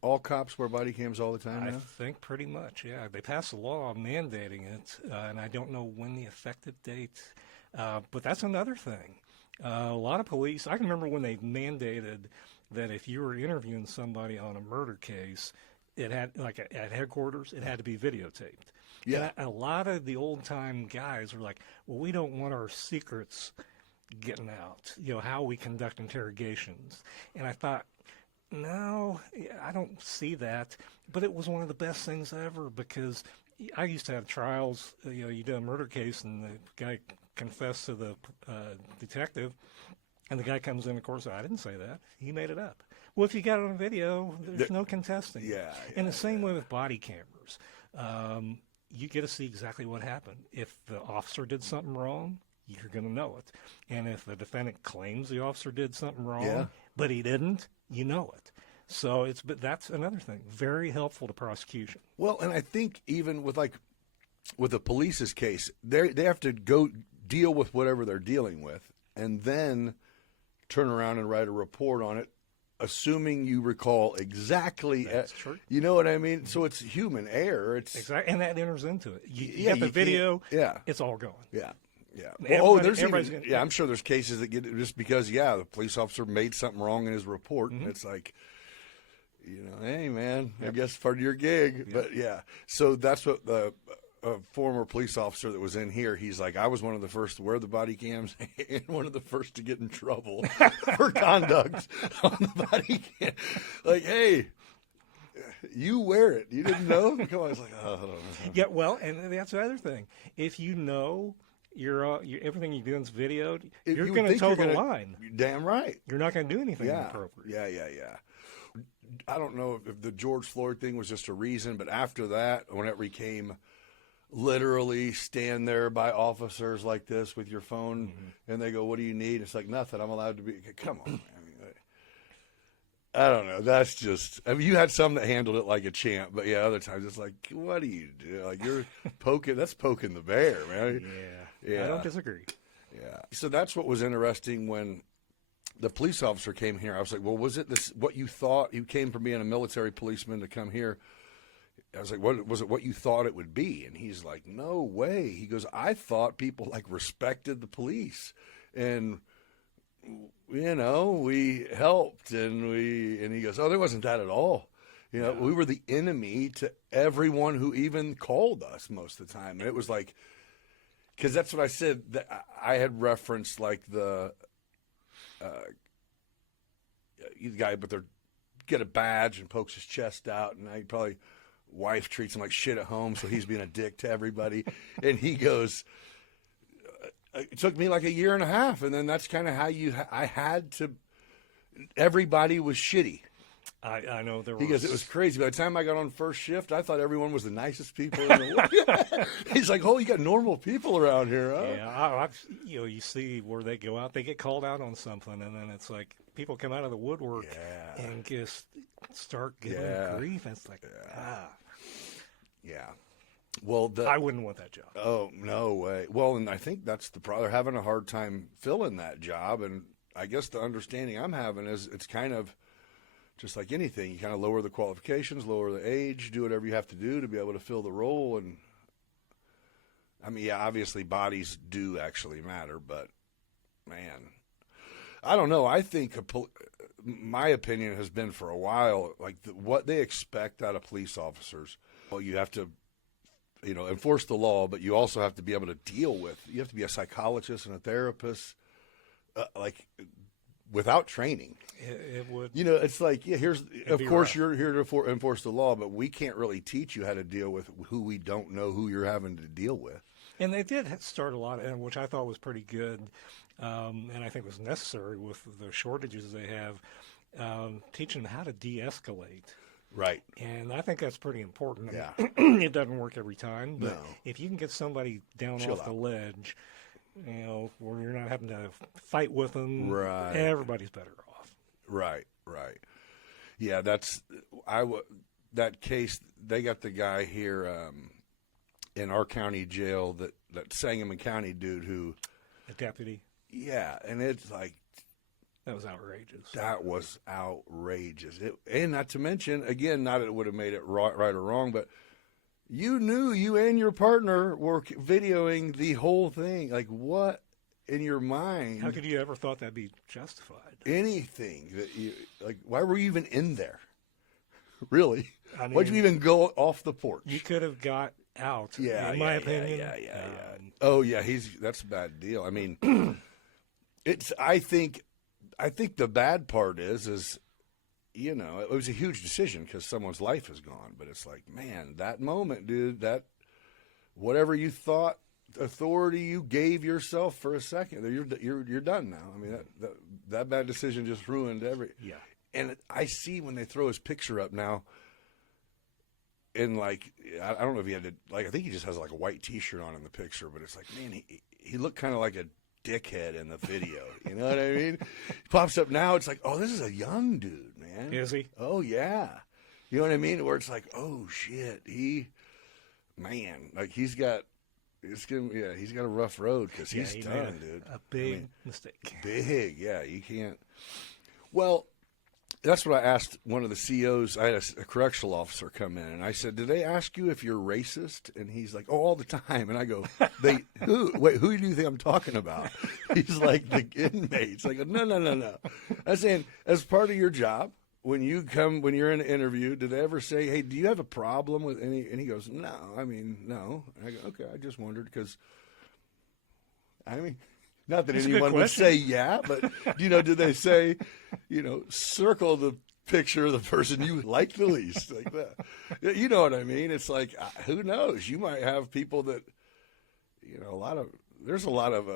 All cops wear body cams all the time now? I think pretty much, yeah. They passed a law mandating it, and I don't know when the effective date, but that's another thing. A lot of police, I can remember when they mandated that if you were interviewing somebody on a murder case, it had, like at headquarters, it had to be videotaped. Yeah. And a lot of the old-time guys were like, well, we don't want our secrets getting out, how we conduct interrogations. And I thought, no, I don't see that. But it was one of the best things ever, because I used to have trials. You did a murder case and the guy confessed to the detective, and the guy comes in, of course, I didn't say that. He made it up. Well, if you got it on video, there's no contesting. Yeah. And the same way with body cameras. You get to see exactly what happened. If the officer did something wrong, you're going to know it. And if the defendant claims the officer did something wrong, but he didn't, you know it. So but that's another thing. Very helpful to prosecution. Well, and I think even with the police's case, they have to go deal with whatever they're dealing with, and then turn around and write a report on it, assuming you recall exactly. That's true. You know what I mean? So it's human error. It's exactly, and that enters into it. You get the video. Yeah, it's all going. Yeah. Yeah. Well, I'm sure there's cases that get it just because, the police officer made something wrong in his report, and it's like, hey, man, I guess part of your gig. Yep. But, yeah. So that's what the former police officer that was in here, he's like, I was one of the first to wear the body cams and one of the first to get in trouble for conduct on the body cam. Like, hey, you wear it. You didn't know? Come on. I was like, oh, I don't know. Yeah, well, and that's the other thing. If you know everything you do is videoed, you're going to toe the line. Damn right. You're not going to do anything inappropriate. Yeah. I don't know if the George Floyd thing was just a reason, but after that, when it became literally stand there by officers like this with your phone, and they go, what do you need? It's like, nothing. I'm allowed to be. Come on. I don't know. That's just, you had some that handled it like a champ, but other times it's like, what do you do? Like, you're that's poking the bear, man. Yeah. I don't disagree. Yeah. So that's what was interesting when the police officer came here. I was like, well, was it what you thought? You came from being a military policeman to come here. I was like, what was it? What you thought it would be? And he's like, no way. He goes, I thought people respected the police, and we helped, and he goes, oh, there wasn't that at all. We were the enemy to everyone who even called us most of the time. And it was like, because that's what I said. That I had referenced the guy, but they get a badge and pokes his chest out, and I probably wife treats him like shit at home, so he's being a dick to everybody. And he goes, it took me like a year and a half, and then that's kind of how I had to. Everybody was shitty. I know there was. He goes, it was crazy. By the time I got on first shift, I thought everyone was the nicest people in the world. He's like, oh, you got normal people around here, huh? Yeah, you see where they go out, they get called out on something, and then it's like people come out of the woodwork and just start giving grief. And it's like, Yeah. Well, I wouldn't want that job. Oh, no way. Well, and I think that's the problem. They're having a hard time filling that job, and I guess the understanding I'm having is it's kind of just like anything. You kind of lower the qualifications, lower the age, do whatever you have to do to be able to fill the role. And I mean, obviously bodies do actually matter, but man, I don't know. I think my opinion has been for a while, what they expect out of police officers. Well, you have to, enforce the law, but you also have to be able to deal with. You have to be a psychologist and a therapist, without training. It would. It's like, of course you're here to enforce the law, but we can't really teach you how to deal with who we don't know who you're having to deal with. And they did start a lot, which I thought was pretty good, and I think was necessary with the shortages they have, teaching them how to de-escalate. Right. And I think that's pretty important. Yeah. It doesn't work every time, but No. if you can get somebody down Chill off the out. ledge, where you're not having to fight with them, Right. everybody's better off. Right. Right. Yeah, that case. They got the guy here in our county jail, that Sangamon County dude who. A deputy. Yeah, and it's like. That was outrageous. That was outrageous. And not to mention, again, not that it would have made it right or wrong, but you knew you and your partner were videoing the whole thing. Like, what in your mind? How could you ever thought that'd be justified? Anything that you, like, why were you even in there? Really? I mean, Why'd you even go off the porch? You could have got out, Yeah, in my opinion. Yeah. Oh, yeah, that's a bad deal. I mean, I think the bad part is, it was a huge decision because someone's life is gone. But it's like, man, that moment, dude, that whatever you thought authority you gave yourself for a second, you're done now. I mean, that bad decision just ruined Yeah. And I see when they throw his picture up now, and like, I don't know if he had to, like, I think he just has like a white T-shirt on in the picture, but it's like, man, he looked kind of like a dickhead in the video. You know what I mean? He pops up now. It's like, oh, this is a young dude, man. Is he? Oh yeah. You know what I mean? Where it's like, oh shit, he's got a rough road because he's he done, made dude. A big mistake. Big, yeah. You can't. Well, that's what I asked one of the COs. I had a correctional officer come in, and I said, "Did they ask you if you're racist?" And he's like, "Oh, all the time." And I go, Who do you think I'm talking about?" He's like, "The inmates." I go, No. I'm saying, as part of your job, when you're in an interview, did they ever say, "Hey, do you have a problem with any?" And he goes, "No. I mean, no." And I go, "Okay, I just wondered because, I mean." Not that That's a anyone good would question. say yeah, but, did they say, circle the picture of the person you like the least, like that? You know what I mean? It's like, who knows? You might have people that, there's a lot of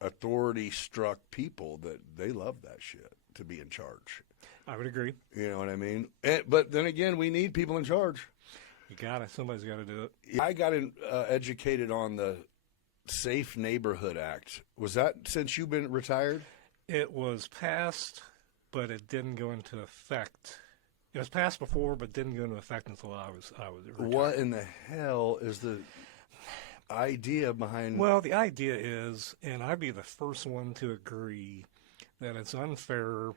authority-struck people that they love that shit to be in charge. I would agree. You know what I mean? But then again, we need people in charge. Somebody's got to do it. I got educated on the Safe Neighborhood Act. Was that since you've been retired? It was passed, but it didn't go into effect. It was passed before, but didn't go into effect until I was retired. What in the hell is the idea behind? Well, the idea is, and I'd be the first one to agree, that it's unfair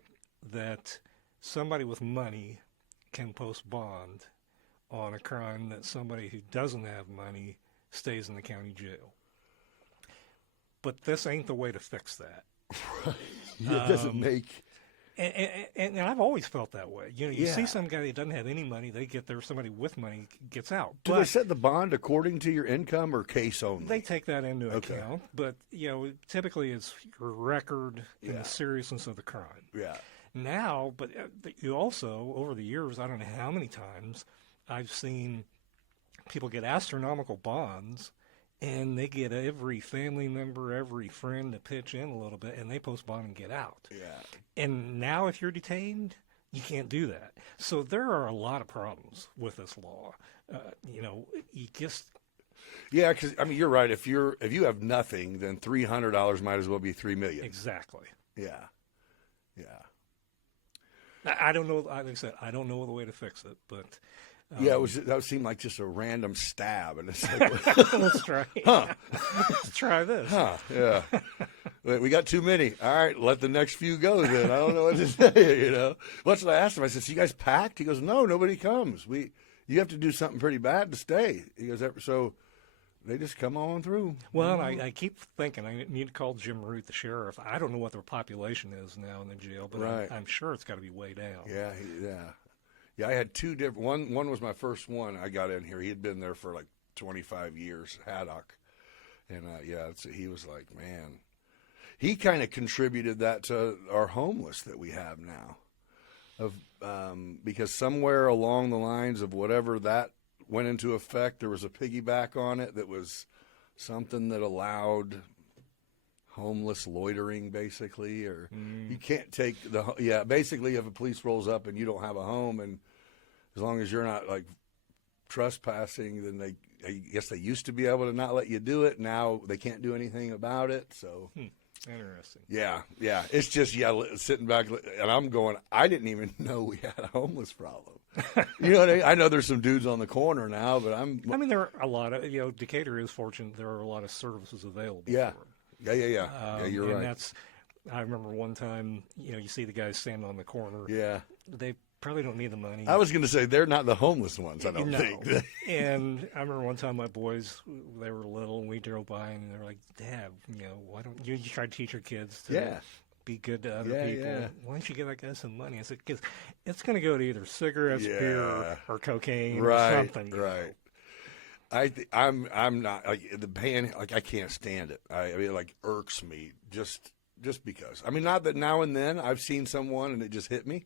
that somebody with money can post bond on a crime that somebody who doesn't have money stays in the county jail. But this ain't the way to fix that. It doesn't make. And I've always felt that way. You Yeah. see some guy that doesn't have any money, they get there. Somebody with money gets out. Do they set the bond according to your income or case only? They take that into Okay. account. But typically it's your record and Yeah. the seriousness of the crime. Yeah. Now, but you also, over the years, I don't know how many times I've seen people get astronomical bonds, and they get every family member, every friend to pitch in a little bit, and they post bond and get out. Yeah. And now if you're detained, you can't do that. So there are a lot of problems with this law. You just... Yeah, because you're right. If you have nothing, then $300 might as well be $3 million. Exactly. Yeah. I don't know. Like I said, I don't know the way to fix it, but... That would seem like just a random stab, and it's like, Let's try. Let's try this. Yeah. We got too many. All right, let the next few go then. I don't know what to say, Well, that's what I asked him. I said, "So you guys packed?" He goes, "No, nobody comes. You have to do something pretty bad to stay." He goes, "So they just come on through." Well, I keep thinking I need to call Jim Root, the sheriff. I don't know what their population is now in the jail, but Right. I'm sure it's got to be way down. Yeah, I had two different. One was my first one. I got in here. He had been there for like 25 years, Haddock, and he was like, man, he kind of contributed that to our homeless that we have now, because somewhere along the lines of whatever that went into effect, there was a piggyback on it that was something that allowed homeless loitering, basically, or you can't take basically if a police rolls up and you don't have a home, and as long as you're not like trespassing, then I guess they used to be able to not let you do it. Now they can't do anything about it. So Interesting. yeah, it's just sitting back, and I'm going, I didn't even know we had a homeless problem. You know what I mean? I know there's some dudes on the corner now, but I mean, there are a lot of, Decatur is fortunate. There are a lot of services available. Yeah. For it. Yeah, you're and right. I remember one time, you see the guys standing on the corner. Yeah. They probably don't need the money. I was going to say, they're not the homeless ones, I don't No. think. And I remember one time my boys, they were little, and we drove by, and they were like, Dad, why don't you try to teach your kids to be good to other people? Yeah. Why don't you give that guy some money? I said, because it's going to go to either cigarettes, beer, or cocaine or something. Right. I'm not like the pan. Like I can't stand it. I mean, it like irks me just because. I mean, not that now and then I've seen someone and it just hit me,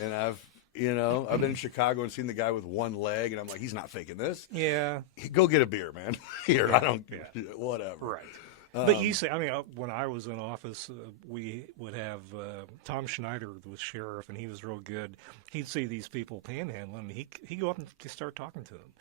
and I've been in Chicago and seen the guy with one leg, and I'm like, he's not faking this. Yeah. Go get a beer, man. Here, I don't. Yeah. Whatever. Right. But you say, I mean, when I was in office, we would have Tom Schneider was sheriff, and he was real good. He'd see these people panhandling, and he'd go up and just start talking to them.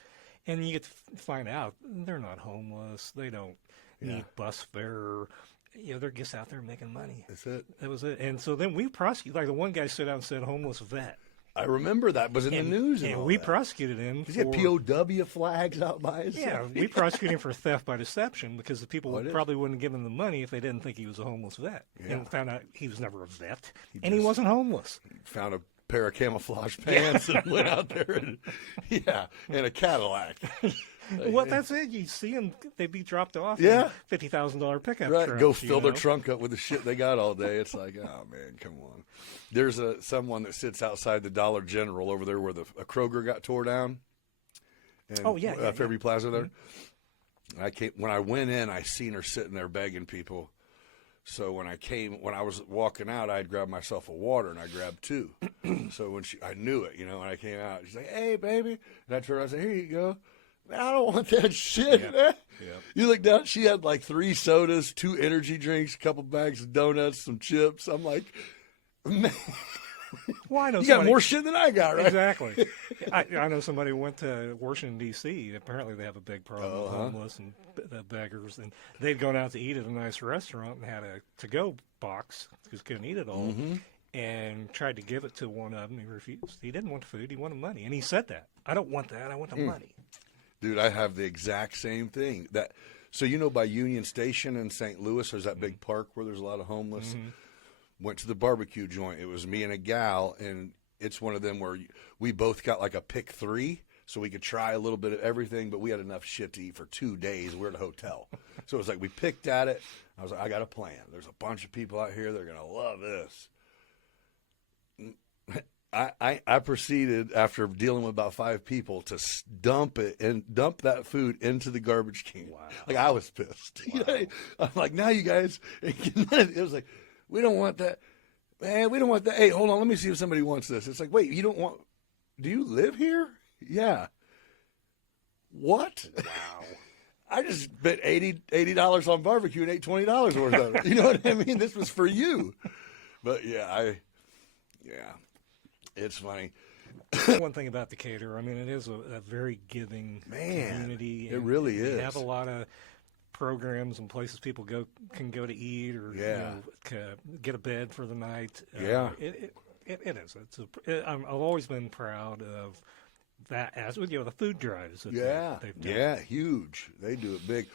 And you get to find out they're not homeless. They don't need bus fare. They're just out there making money. That's it. That was it. And so then we prosecuted. Like the one guy stood out and said, "Homeless vet." I remember that was in the news. And we that. prosecuted him. He had POW flags out by his. Yeah, we prosecuted him for theft by deception because the people probably wouldn't give him the money if they didn't think he was a homeless vet. Yeah. And found out he was never a vet, and he wasn't homeless. Found a pair of camouflage pants and went out there and in a Cadillac. Well, that's it. You see them; they'd be dropped off. Yeah, $50,000 pickup. Right, trucks, go fill their trunk up with the shit they got all day. It's like, oh man, come on. There's someone that sits outside the Dollar General over there where a Kroger got tore down. And, Fairview Plaza there. Mm-hmm. When I went in, I seen her sitting there begging people. So when I was walking out, I'd grab myself a water, and I grabbed two. So I knew it, when I came out, she's like, "Hey, baby," and I turned around and said, "Here you go." Man, I don't want that shit. Yep. Man. Yep. You look down, she had like 3 sodas, 2 energy drinks, a couple bags of donuts, some chips. I'm like, man, well, I know you got more shit than I got, right? Exactly. I know somebody who went to Washington, D.C. Apparently they have a big problem with homeless and beggars. And they'd gone out to eat at a nice restaurant and had a to-go box because couldn't eat it all. Mm-hmm. And tried to give it to one of them. He refused. He didn't want the food. He wanted money. And he said that. I don't want that. I want the money. Dude, I have the exact same thing. So by Union Station in St. Louis, there's that big park where there's a lot of homeless. Mm-hmm. Went to the barbecue joint. It was me and a gal, and it's one of them where we both got like a pick 3, so we could try a little bit of everything, but we had enough shit to eat for 2 days. We're at a hotel. So it was like we picked at it. I was like, I got a plan. There's a bunch of people out here. They're going to love this. I proceeded, after dealing with about 5 people, to dump that food into the garbage can. Wow. Like, I was pissed. Wow. I'm like, now you guys, it was like, we don't want that. Man, we don't want that. Hey, hold on, let me see if somebody wants this. It's like, wait, do you live here? Yeah. What? Wow. I just spent $80 on barbecue and ate $20 worth of it. You know what I mean? This was for you. But yeah, it's funny. One thing about Decatur, I mean, it is a very giving community. It really is. We have a lot of programs and places people can go to eat or get a bed for the night. It is. I've always been proud of that as the food drives that they've done. Yeah, huge. They do it big.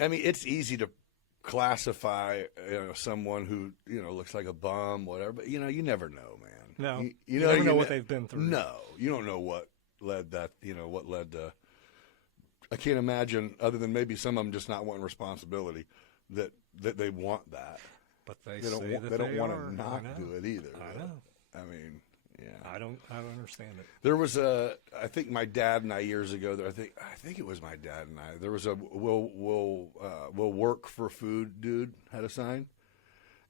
I mean, it's easy to classify someone who looks like a bum, whatever, but you never know, man. No, you never know what they've been through. No, you don't know what led to. I can't imagine, other than maybe some of them just not wanting responsibility, that they want that. But they don't want to not do it either. I know. I mean, yeah. I don't understand it. There was I think my dad and I years ago. I think it was my dad and I. There was a we'll work for food dude had a sign,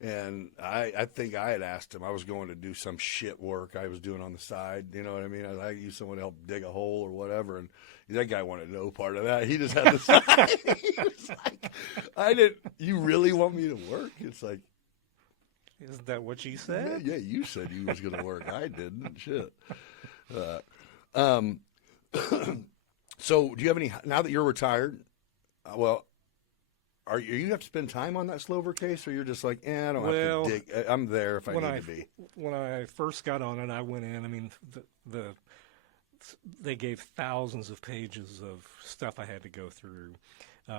And I think I had asked him, I was going to do some shit work I was doing on the side, you know what I mean? I used someone to help dig a hole or whatever, and that guy wanted no part of that. He just had to he was like, you really want me to work? It's like, Isn't that what you said? yeah, you said you was going to work. I didn't. Shit. So do you have any, now that you're retired, well, you have to spend time on that Slover case, or you're just like, I don't have to dig. I'm there if I need to be. When I first got on it, I went in. I mean, they gave thousands of pages of stuff I had to go through.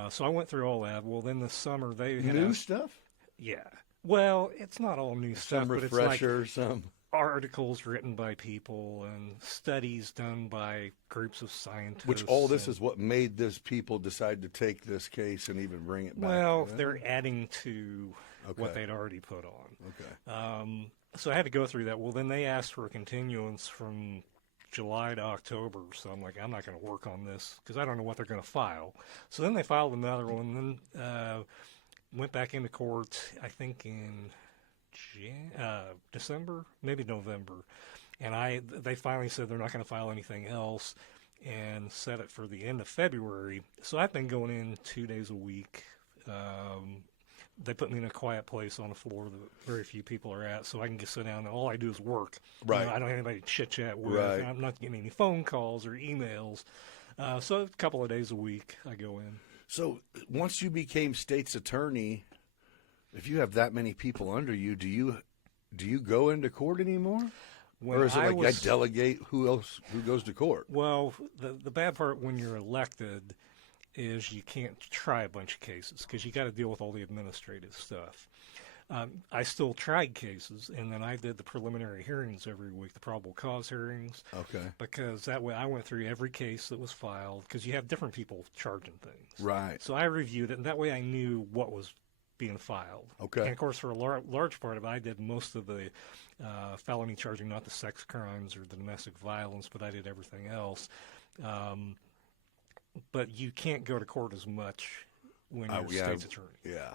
So I went through all that. Well, then this summer they had New stuff? Yeah. Well, it's not all new stuff, but it's like some articles written by people and studies done by groups of scientists. Which all this is what made this people decide to take this case and even bring it back. Well, they're adding to what they'd already put on. Okay. So I had to go through that. Well, then they asked for a continuance from July to October. So I'm like, I'm not going to work on this because I don't know what they're going to file. So then they filed another one. Then went back into court, I think in December, maybe November, and they finally said they're not going to file anything else and set it for the end of February. So I've been going in 2 days a week. They put me in a quiet place on the floor that very few people are at, so I can just sit down and all I do is work. Right. You know, I don't have anybody to chit-chat with. Right. I'm not getting any phone calls or emails. So a couple of days a week I go in. So once you became state's attorney, if you have that many people under you, do you go into court anymore? Or is it I delegate who goes to court? Well, the bad part when you're elected is you can't try a bunch of cases because you got to deal with all the administrative stuff. I still tried cases, and then I did the preliminary hearings every week, the probable cause hearings. Okay. Because that way I went through every case that was filed because you have different people charging things. Right. So I reviewed it, and that way I knew what was being filed. Okay. And, of course, for a large part of it, I did most of the felony charging, not the sex crimes or the domestic violence, but I did everything else. But you can't go to court as much when you're state's attorney. Yeah.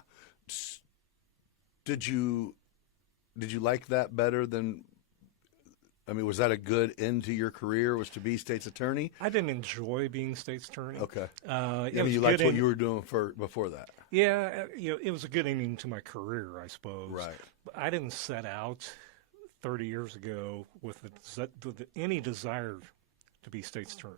Did you like that better than? I mean, was that a good end to your career? Was to be state's attorney? I didn't enjoy being state's attorney. Okay. You liked what you were doing before that. Yeah, it was a good ending to my career, I suppose. Right. But I didn't set out 30 years ago with any desire to be state's attorney.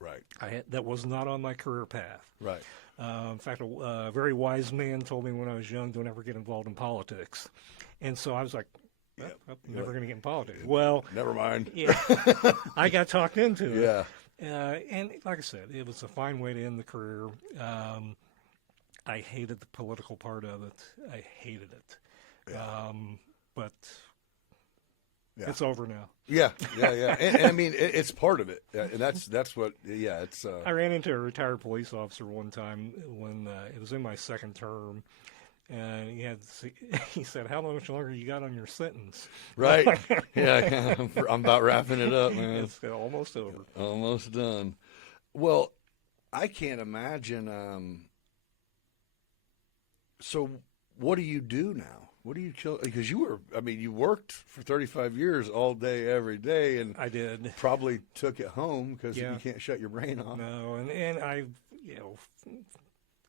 Right. That was not on my career path. Right. In fact, a very wise man told me when I was young, don't ever get involved in politics. And so I was like, I'm never going to get in politics. Well, never mind. Yeah, I got talked into it. Yeah. And like I said, it was a fine way to end the career. I hated the political part of it. I hated it. Yeah. But yeah. It's over now. Yeah. And I mean, it's part of it. And that's what, it's... I ran into a retired police officer one time when it was in my second term. And he said, how much longer you got on your sentence? Right. Yeah, I'm about wrapping it up, man. It's almost over. Almost done. Well, I can't imagine. So what do you do now? What do you kill? Because you worked for 35 years all day, every day. And I did. Probably took it home because you can't shut your brain off. No, and I,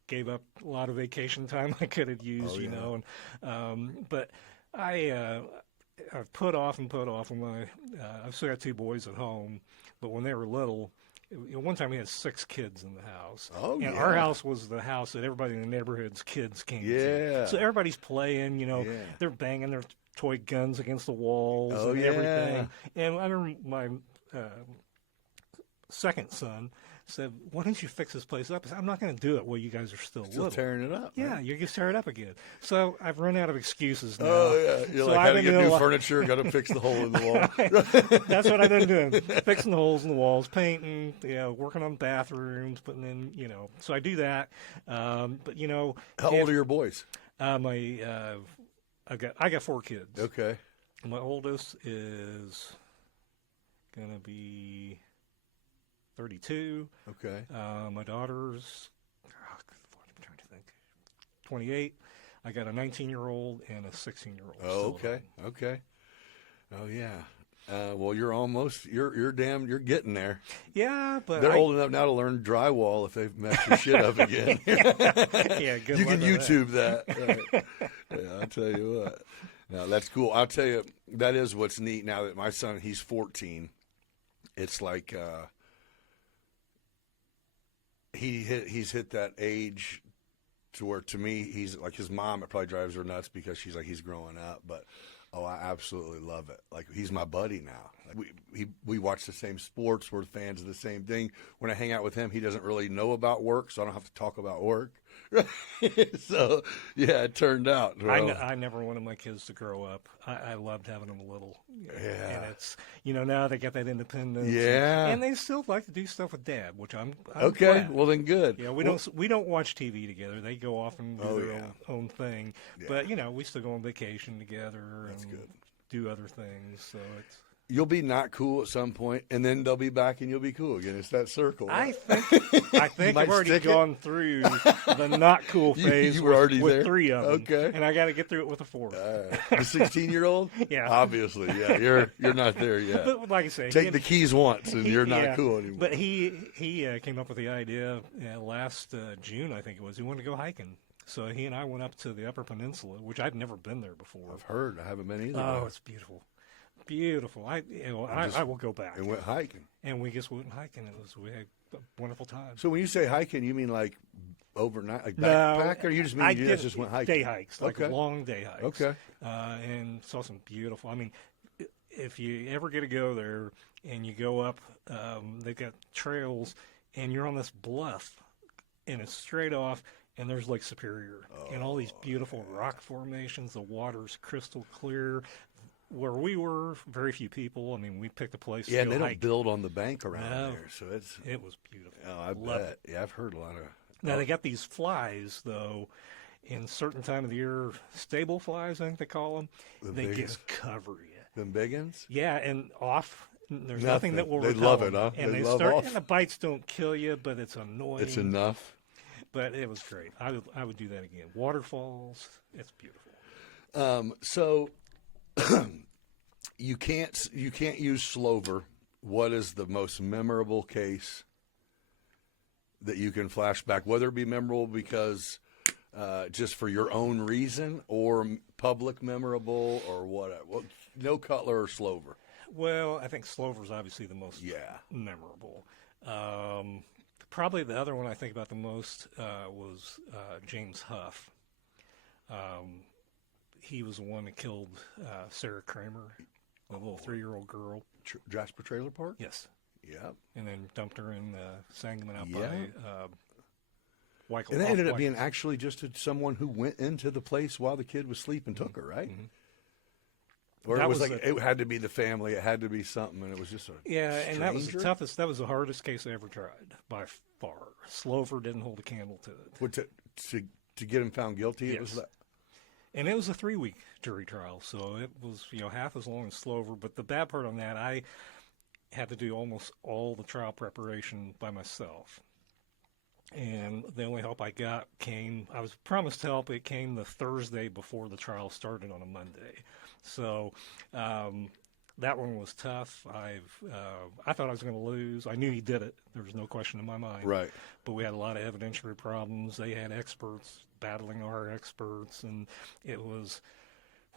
gave up a lot of vacation time I could have used, and but I've put off. And I've still got two boys at home, but when they were little, one time we had 6 kids in the house. Oh, and our house was the house that everybody in the neighborhood's kids came to. So everybody's playing, they're banging their toy guns against the walls and everything. And I remember my second son said, why don't you fix this place up? I said, I'm not going to do it while you guys are still little. Tearing it up. Yeah, you're going to tear it up again. So I've run out of exces now. Oh, yeah. You're so got to get new furniture, got to fix the hole in the wall. That's what I've been doing. Fixing the holes in the walls, painting, working on bathrooms, putting in, So I do that. But, How old are your boys? I got 4 kids. Okay. My oldest is going to be 32. Okay. My daughter's, I'm trying to think, 28. I got a 19-year-old and a 16-year-old. Oh, okay, okay. Oh yeah. Well, you're getting there. Yeah, but They're old enough now to learn drywall if they've messed your shit up again. Yeah, good You luck can with YouTube that. Right. Yeah, I'll tell you what. No, that's cool. I'll tell you, that is what's neat now that my son, he's 14. It's like he's hit that age to where, to me, he's like, his mom, it probably drives her nuts because she's like, he's growing up, but oh, I absolutely love it. Like, he's my buddy now. Like, we watch the same sports. We're fans of the same thing. When I hang out with him, he doesn't really know about work, so I don't have to talk about work. So, yeah, it turned out. Well, I never wanted my kids to grow up. I loved having them little. Yeah. And it's, now they got that independence. Yeah. And they still like to do stuff with Dad, which I'm okay, glad. well then good. Yeah, we don't watch TV together. They go off and do their own thing. Yeah. But we still go on vacation together and good. do other things. So it's. You'll be not cool at some point, and then they'll be back, and you'll be cool again. It's that circle. I think might I've already stick it? gone through the not cool phase you were already with there? 3 of them. Okay. And I got to get through it with a 4th. The 16-year-old? Yeah. Obviously, yeah. You're not there yet. But like I say, Take the keys once, and you're not cool anymore. But he came up with the idea last June, I think it was. He wanted to go hiking. So he and I went up to the Upper Peninsula, which I'd never been there before. I've heard. I haven't been either. Oh, it's beautiful. Beautiful. I will go back. And went hiking. And we just went hiking. We had a wonderful time. So when you say hiking, you mean like overnight, like backpack, or you just mean you guys just went hiking? Day hikes, like long day hikes. Okay. And saw some beautiful. I mean, if you ever get to go there and you go up, they've got trails, and you're on this bluff, and it's straight off. And there's Lake Superior and all these beautiful rock formations. The water's crystal clear. Where we were, very few people. I mean, we picked a place to go and they hike. don't build on the bank around there, so it was beautiful. Oh, I Loved bet. it. Yeah, I've heard a lot of. Now they got these flies though, in certain time of the year, stable flies, I think they call them. They just cover you. Them biggins? Yeah, and off. There's nothing that will. They repel love it, them. huh? And they they love start. off. And the bites don't kill you, but it's annoying. It's enough. But it was great. I would do that again. Waterfalls. It's beautiful. So. You can't use Slover. What is the most memorable case that you can flash back? Whether it be memorable because just for your own reason, or public memorable, or whatever. Well, no Cutler or Slover. Well, I think Slover's obviously the most memorable. Probably the other one I think about the most was James Huff. He was the one that killed Sarah Kramer, a little 3-year-old girl. Jasper Trailer Park? Yes. Yep. And then dumped her in Sangamon out Yeah. by Weichel. And that ended up being actually just someone who went into the place while the kid was asleep and took her, right? Mm-hmm. Or That it was was like it had to be the family, it had to be something, and it was just a and that was the stranger? toughest. That was the hardest case I ever tried by far. Slover didn't hold a candle to it. What, to get him found guilty? It was Yes. that. And it was a 3-week jury trial, so it was half as long as Slover. But the bad part on that, I had to do almost all the trial preparation by myself. And the only help I got I was promised help. It came the Thursday before the trial started on a Monday. So that one was tough. I thought I was going to lose. I knew he did it. There was no question in my mind. Right. But we had a lot of evidentiary problems. They had experts battling our experts, and it was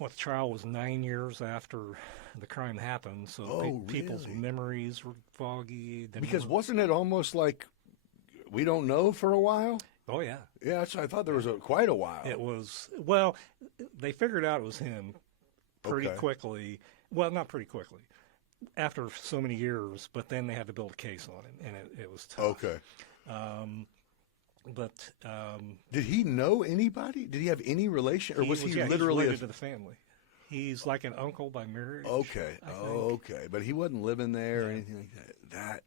the trial was 9 years after the crime happened, so people's really? memories were foggy. Because wasn't it almost like we don't know for a while? Oh yeah, Yeah, that's, I thought there was quite a while. it was. They figured out it was him pretty Okay. quickly. Well, not pretty quickly, after so many years. But then they had to build a case on it, and it was tough. Okay. But Did he know anybody? Did he have any relation, or was he he's literally? related to the family. He's like an uncle by marriage. Okay. I think. Okay. But he wasn't living there or anything like that. That,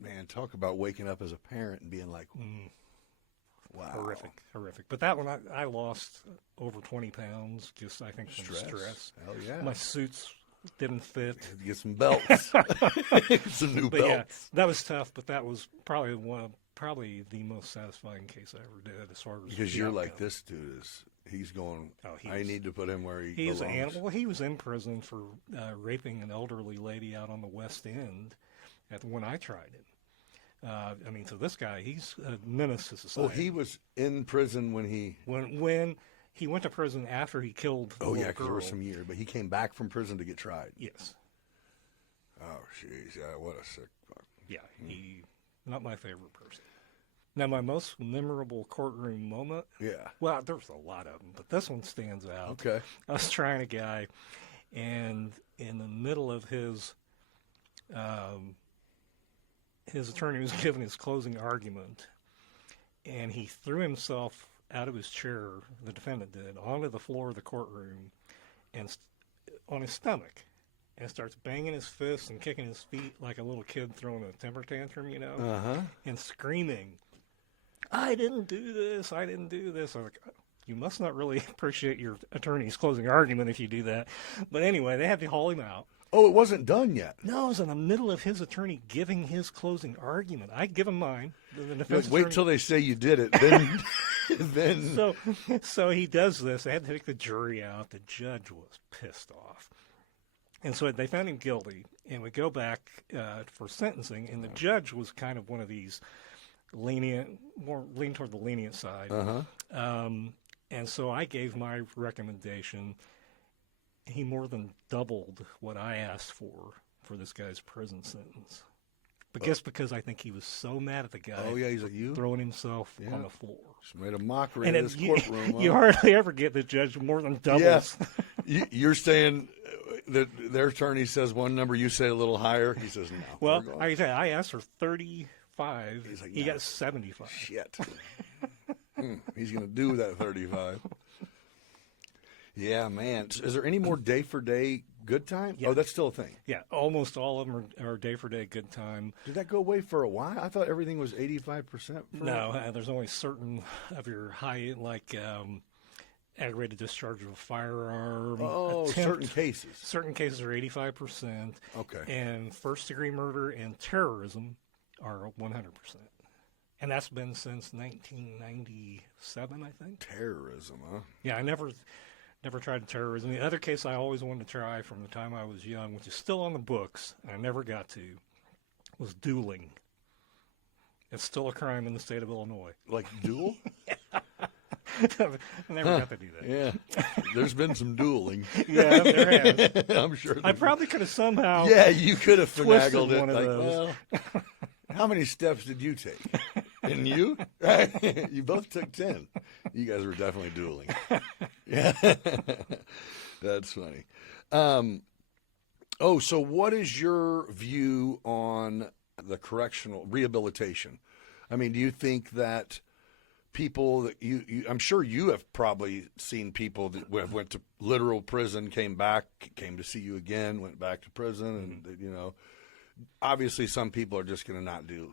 man, talk about waking up as a parent and being like, wow. Horrific. But that one, I lost over 20 pounds, just I think from stress. Hell yeah. My suits didn't fit. Get some belts. Some new But yeah, belts. that was tough, but that was probably the most satisfying case I ever did as far as Because the you're like, outcome. this dude is He's going, Oh, I need to put him where he He's an belongs. animal. Well, he was in prison for raping an elderly lady out on the West End when I tried him. I mean, so this guy, he's a menace to society. Oh, he was in prison when he... When he went to prison after he killed the Oh, little yeah, because there girl. was some years. But he came back from prison to get tried. Yes. Oh, jeez. Yeah, what a sick fuck. Yeah, he, not my favorite person. Now, my most memorable courtroom moment, Yeah. well, there's a lot of them, but this one stands out. Okay. I was trying a guy, and in the middle of his attorney was giving his closing argument, and he threw himself out of his chair, the defendant did, onto the floor of the courtroom, and on his stomach, and starts banging his fists and kicking his feet like a little kid throwing a temper tantrum, you know, Uh-huh. and screaming, I didn't do this, I didn't do this. I was like, you must not really appreciate your attorney's closing argument if you do that. But anyway, they had to haul him out. Oh, it wasn't done yet. No, it was in the middle of his attorney giving his closing argument. I'd give him mine. The defense Wait attorney- till they say you did it. Then, then So he does this. They had to take the jury out. The judge was pissed off. And so they found him guilty, and we go back for sentencing, and the judge was kind of one of these lenient, more lean toward the lenient side. And so I gave my recommendation. He more than doubled what I asked for this guy's prison sentence. But just because I think he was so mad at the guy oh, yeah, he's like, you? throwing himself on the floor. Just made a mockery And of this courtroom. you hardly ever get the judge more than doubles. Yeah. You're saying that their attorney says one number, you say a little higher. He says no. Well, like I said, I asked for 35. He's like, he no. got 75. Shit. He's going to do that 35. Yeah, man. Is there any more day-for-day good time? Yeah. Oh, that's still a thing. Yeah, almost all of them are day for day good time. Did that go away for a while? I thought everything was 85%. No, there's only certain of your high, like aggravated discharge of a firearm. Oh, attempt. certain cases. Certain cases are 85%. Okay. And first-degree murder and terrorism are 100%. And that's been since 1997, I think. Terrorism, huh? Yeah, I never tried terrorism. The other case I always wanted to try from the time I was young, which is still on the books, and I never got to, was dueling. It's still a crime in the state of Illinois. Like duel? I never got to do that. Yeah. There's been some dueling. Yeah, there has. I'm sure. I probably could have somehow. Yeah, you could have finagled it. one of Like, those. well, how many steps did you take? And you? You both took 10. You guys were definitely dueling. Yeah. That's funny. So what is your view on the correctional rehabilitation? I mean, do you think that people that I'm sure you have probably seen people that went to literal prison, came back, came to see you again, went back to prison, and obviously some people are just going to not do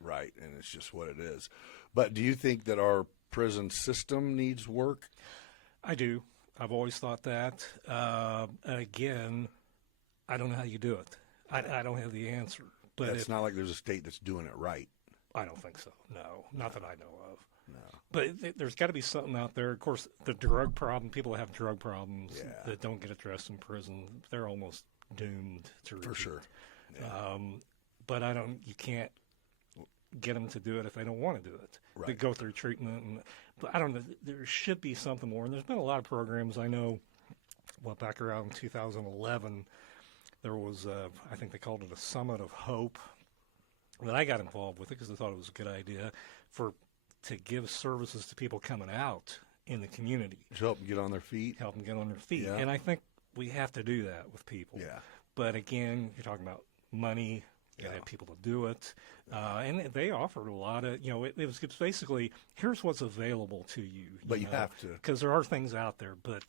right, and it's just what it is. But do you think that our prison system needs work? I do. I've always thought that. Again, I don't know how you do it. I don't have the answer. But It's not like there's a state that's doing it right. I don't think so. No, not that I know of. No. But there's got to be something out there. Of course, the drug problem, people that have drug problems that don't get addressed in prison, they're almost doomed to repeat. For sure. Yeah. But you can't get them to do it if they don't want to do it. Right. They go through treatment. But I don't know. There should be something more. And there's been a lot of programs. I know, back around 2011, there was, I think they called it a Summit of Hope. But I got involved with it because I thought it was a good idea to give services to people coming out in the community. To help them get on their feet. Help them get on their feet. Yeah. And I think we have to do that with people. Yeah. But again, you're talking about money. You got to have people to do it. And they offered a lot of, it was basically, here's what's available to you. But you have to. Because there are things out there, but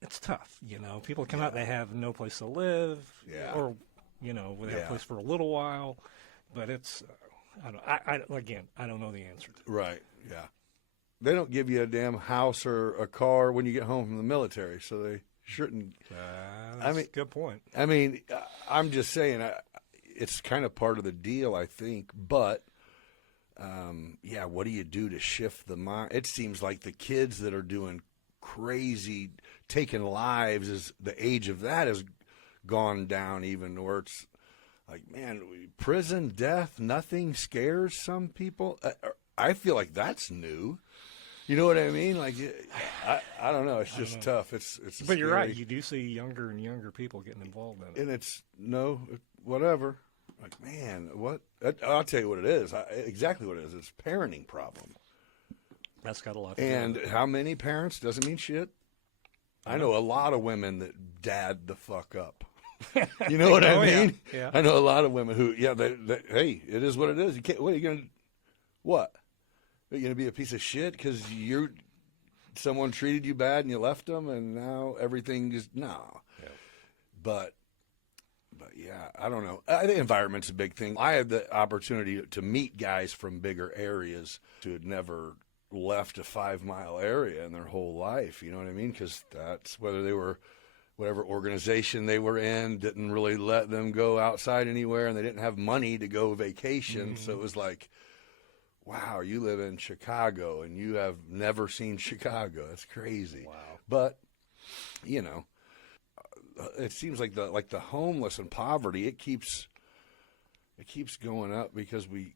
it's tough. People come out, they have no place to live. Yeah. Or, they have a place for a little while. But it's, I don't know the answer to it. Right, yeah. They don't give you a damn house or a car when you get home from the military, so they shouldn't. That's a good point. I mean, I'm just saying, it's kind of part of the deal, I think. But yeah, what do you do to shift the mind? It seems like the kids that are doing crazy, taking lives, as the age of that has gone down even, where it's like, man, prison, death, nothing scares some people. I feel like that's new. You know what I mean? Like, I don't know. It's just tough. It's. But you're right. You do see younger and younger people getting involved in it. And it's whatever. Like, man, what? I'll tell you what it is. Exactly what it is. It's a parenting problem. That's got a lot to do And with it. how many parents doesn't mean shit. I know a lot of women that dad the fuck up. You know what I mean? Yeah. I know a lot of women who, hey, it is what it is. You can't. What are you gonna? What? Are you gonna be a piece of shit because someone treated you bad and you left them, and now everything is no. Yeah. But yeah, I don't know. I think environment's a big thing. I had the opportunity to meet guys from bigger areas who had never left a 5-mile area in their whole life. You know what I mean? Because that's whether they were, whatever organization they were in, didn't really let them go outside anywhere, and they didn't have money to go vacation. So it was like, wow, you live in Chicago and you have never seen Chicago. That's crazy. Wow. But, you know, it seems like the homeless and poverty, it keeps going up because we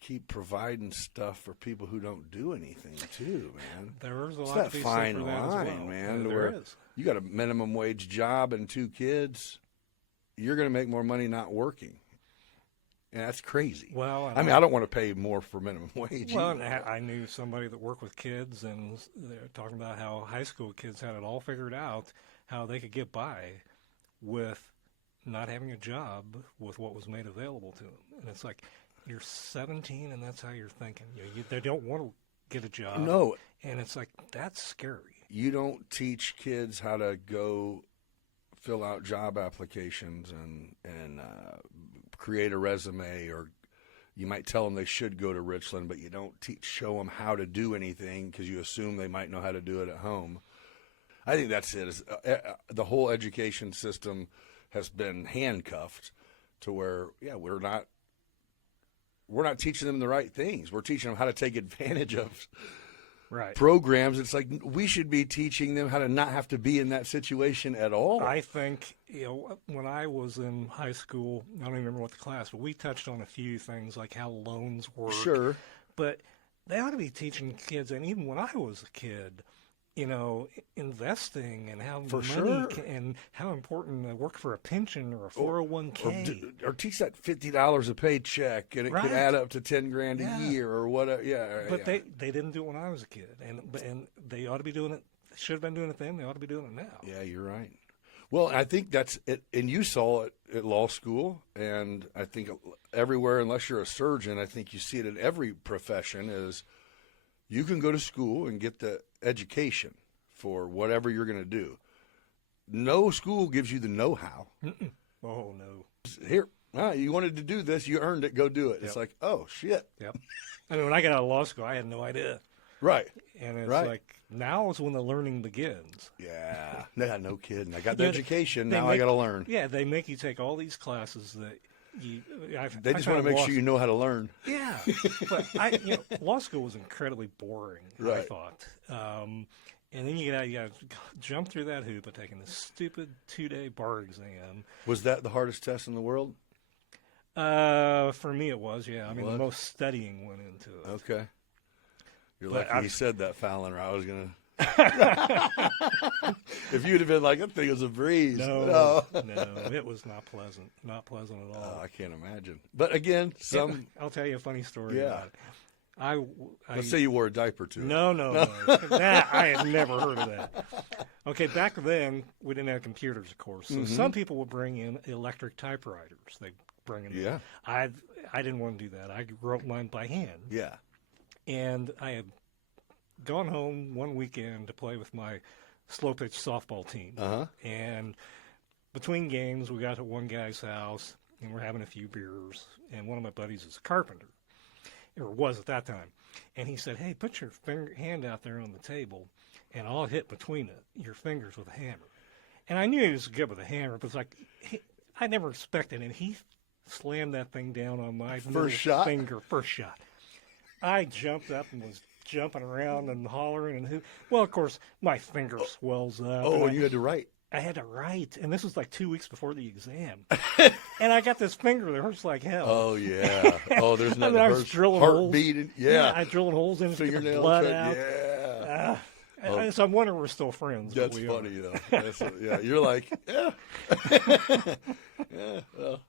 keep providing stuff for people who don't do anything too, man. There's a It's lot that to be fine said for that line, as well. man. Yeah, where there is. you got a minimum wage job and 2 kids, you're going to make more money not working. And that's crazy. Well, I mean, I don't want to pay more for minimum wage. Well, either. and I knew somebody that worked with kids, and they're talking about how high school kids had it all figured out, how they could get by with not having a job with what was made available to them. And it's like, you're 17 and that's how you're thinking. They don't want to get a job. No. And it's like, that's scary. You don't teach kids how to go fill out job applications and create a resume, or you might tell them they should go to Richland, but you don't show them how to do anything because you assume they might know how to do it at home. I think that's it. The whole education system has been handcuffed to where, we're not teaching them the right things. We're teaching them how to take advantage of programs. It's like we should be teaching them how to not have to be in that situation at all. I think, when I was in high school, I don't even remember what the class, but we touched on a few things like how loans work. Sure. But they ought to be teaching kids, and even when I was a kid, investing and how and how important to work for a pension or a 401k. Or teach that $50 a paycheck, and it could add up to $10,000 a year or whatever. But they didn't do it when I was a kid, and they ought to be doing it. They should have been doing it then. They ought to be doing it now. Yeah, you're right. Well, I think that's it, and you saw it at law school, and I think everywhere, unless you're a surgeon, I think you see it in every profession, is you can go to school and get the education for whatever you're going to do. No school gives you the know-how. Mm-mm. Oh, no. Here, you wanted to do this, you earned it, go do it. Yep. It's like, oh, shit. Yep. I mean, when I got out of law school, I had no idea. Right. And it's like, now is when the learning begins. Yeah. No kidding. I got the education, now I got to learn. Yeah, they make you take all these classes that they just want to make sure you know how to learn. Yeah. But law school was incredibly boring, I thought. And then you got to jump through that hoop of taking this stupid 2-day bar exam. Was that the hardest test in the world? For me, it was, yeah. I mean, the most studying went into it. Okay. You're lucky he said that, Fallon, or I was going to. If you'd have been like, that thing was a breeze. No, it was not pleasant. Not pleasant at all. I can't imagine. But again, I'll tell you a funny story about it. Let's say you wore a diaper too. No. That, I had never heard of that. Okay, back then, we didn't have computers, of course. So some people would bring in electric typewriters. They bring in. Yeah. I didn't want to do that. I wrote mine by hand. Yeah. And I had gone home one weekend to play with my slow-pitch softball team. And between games, we got to one guy's house, and we're having a few beers. And one of my buddies is a carpenter, or was at that time. And he said, hey, put your hand out there on the table, and I'll hit between your fingers with a hammer. And I knew he was good with a hammer, but it's like, I never expected it. And he slammed that thing down on my first shot. finger, first shot. I jumped up and was jumping around and hollering and well, of course, my finger swells up. Oh, and you had to write. I had to write, and this was like 2 weeks before the exam, and I got this finger that hurts like hell. Oh yeah. Oh, there's I nothing. mean, I was hurts. drilling Heart holes. beating. Yeah. I drilled holes in it to get the Fingernails. blood cut, out. Yeah. So I'm wondering we're still friends. but That's we funny, are. though. Yeah, you're like, yeah. Yeah, well,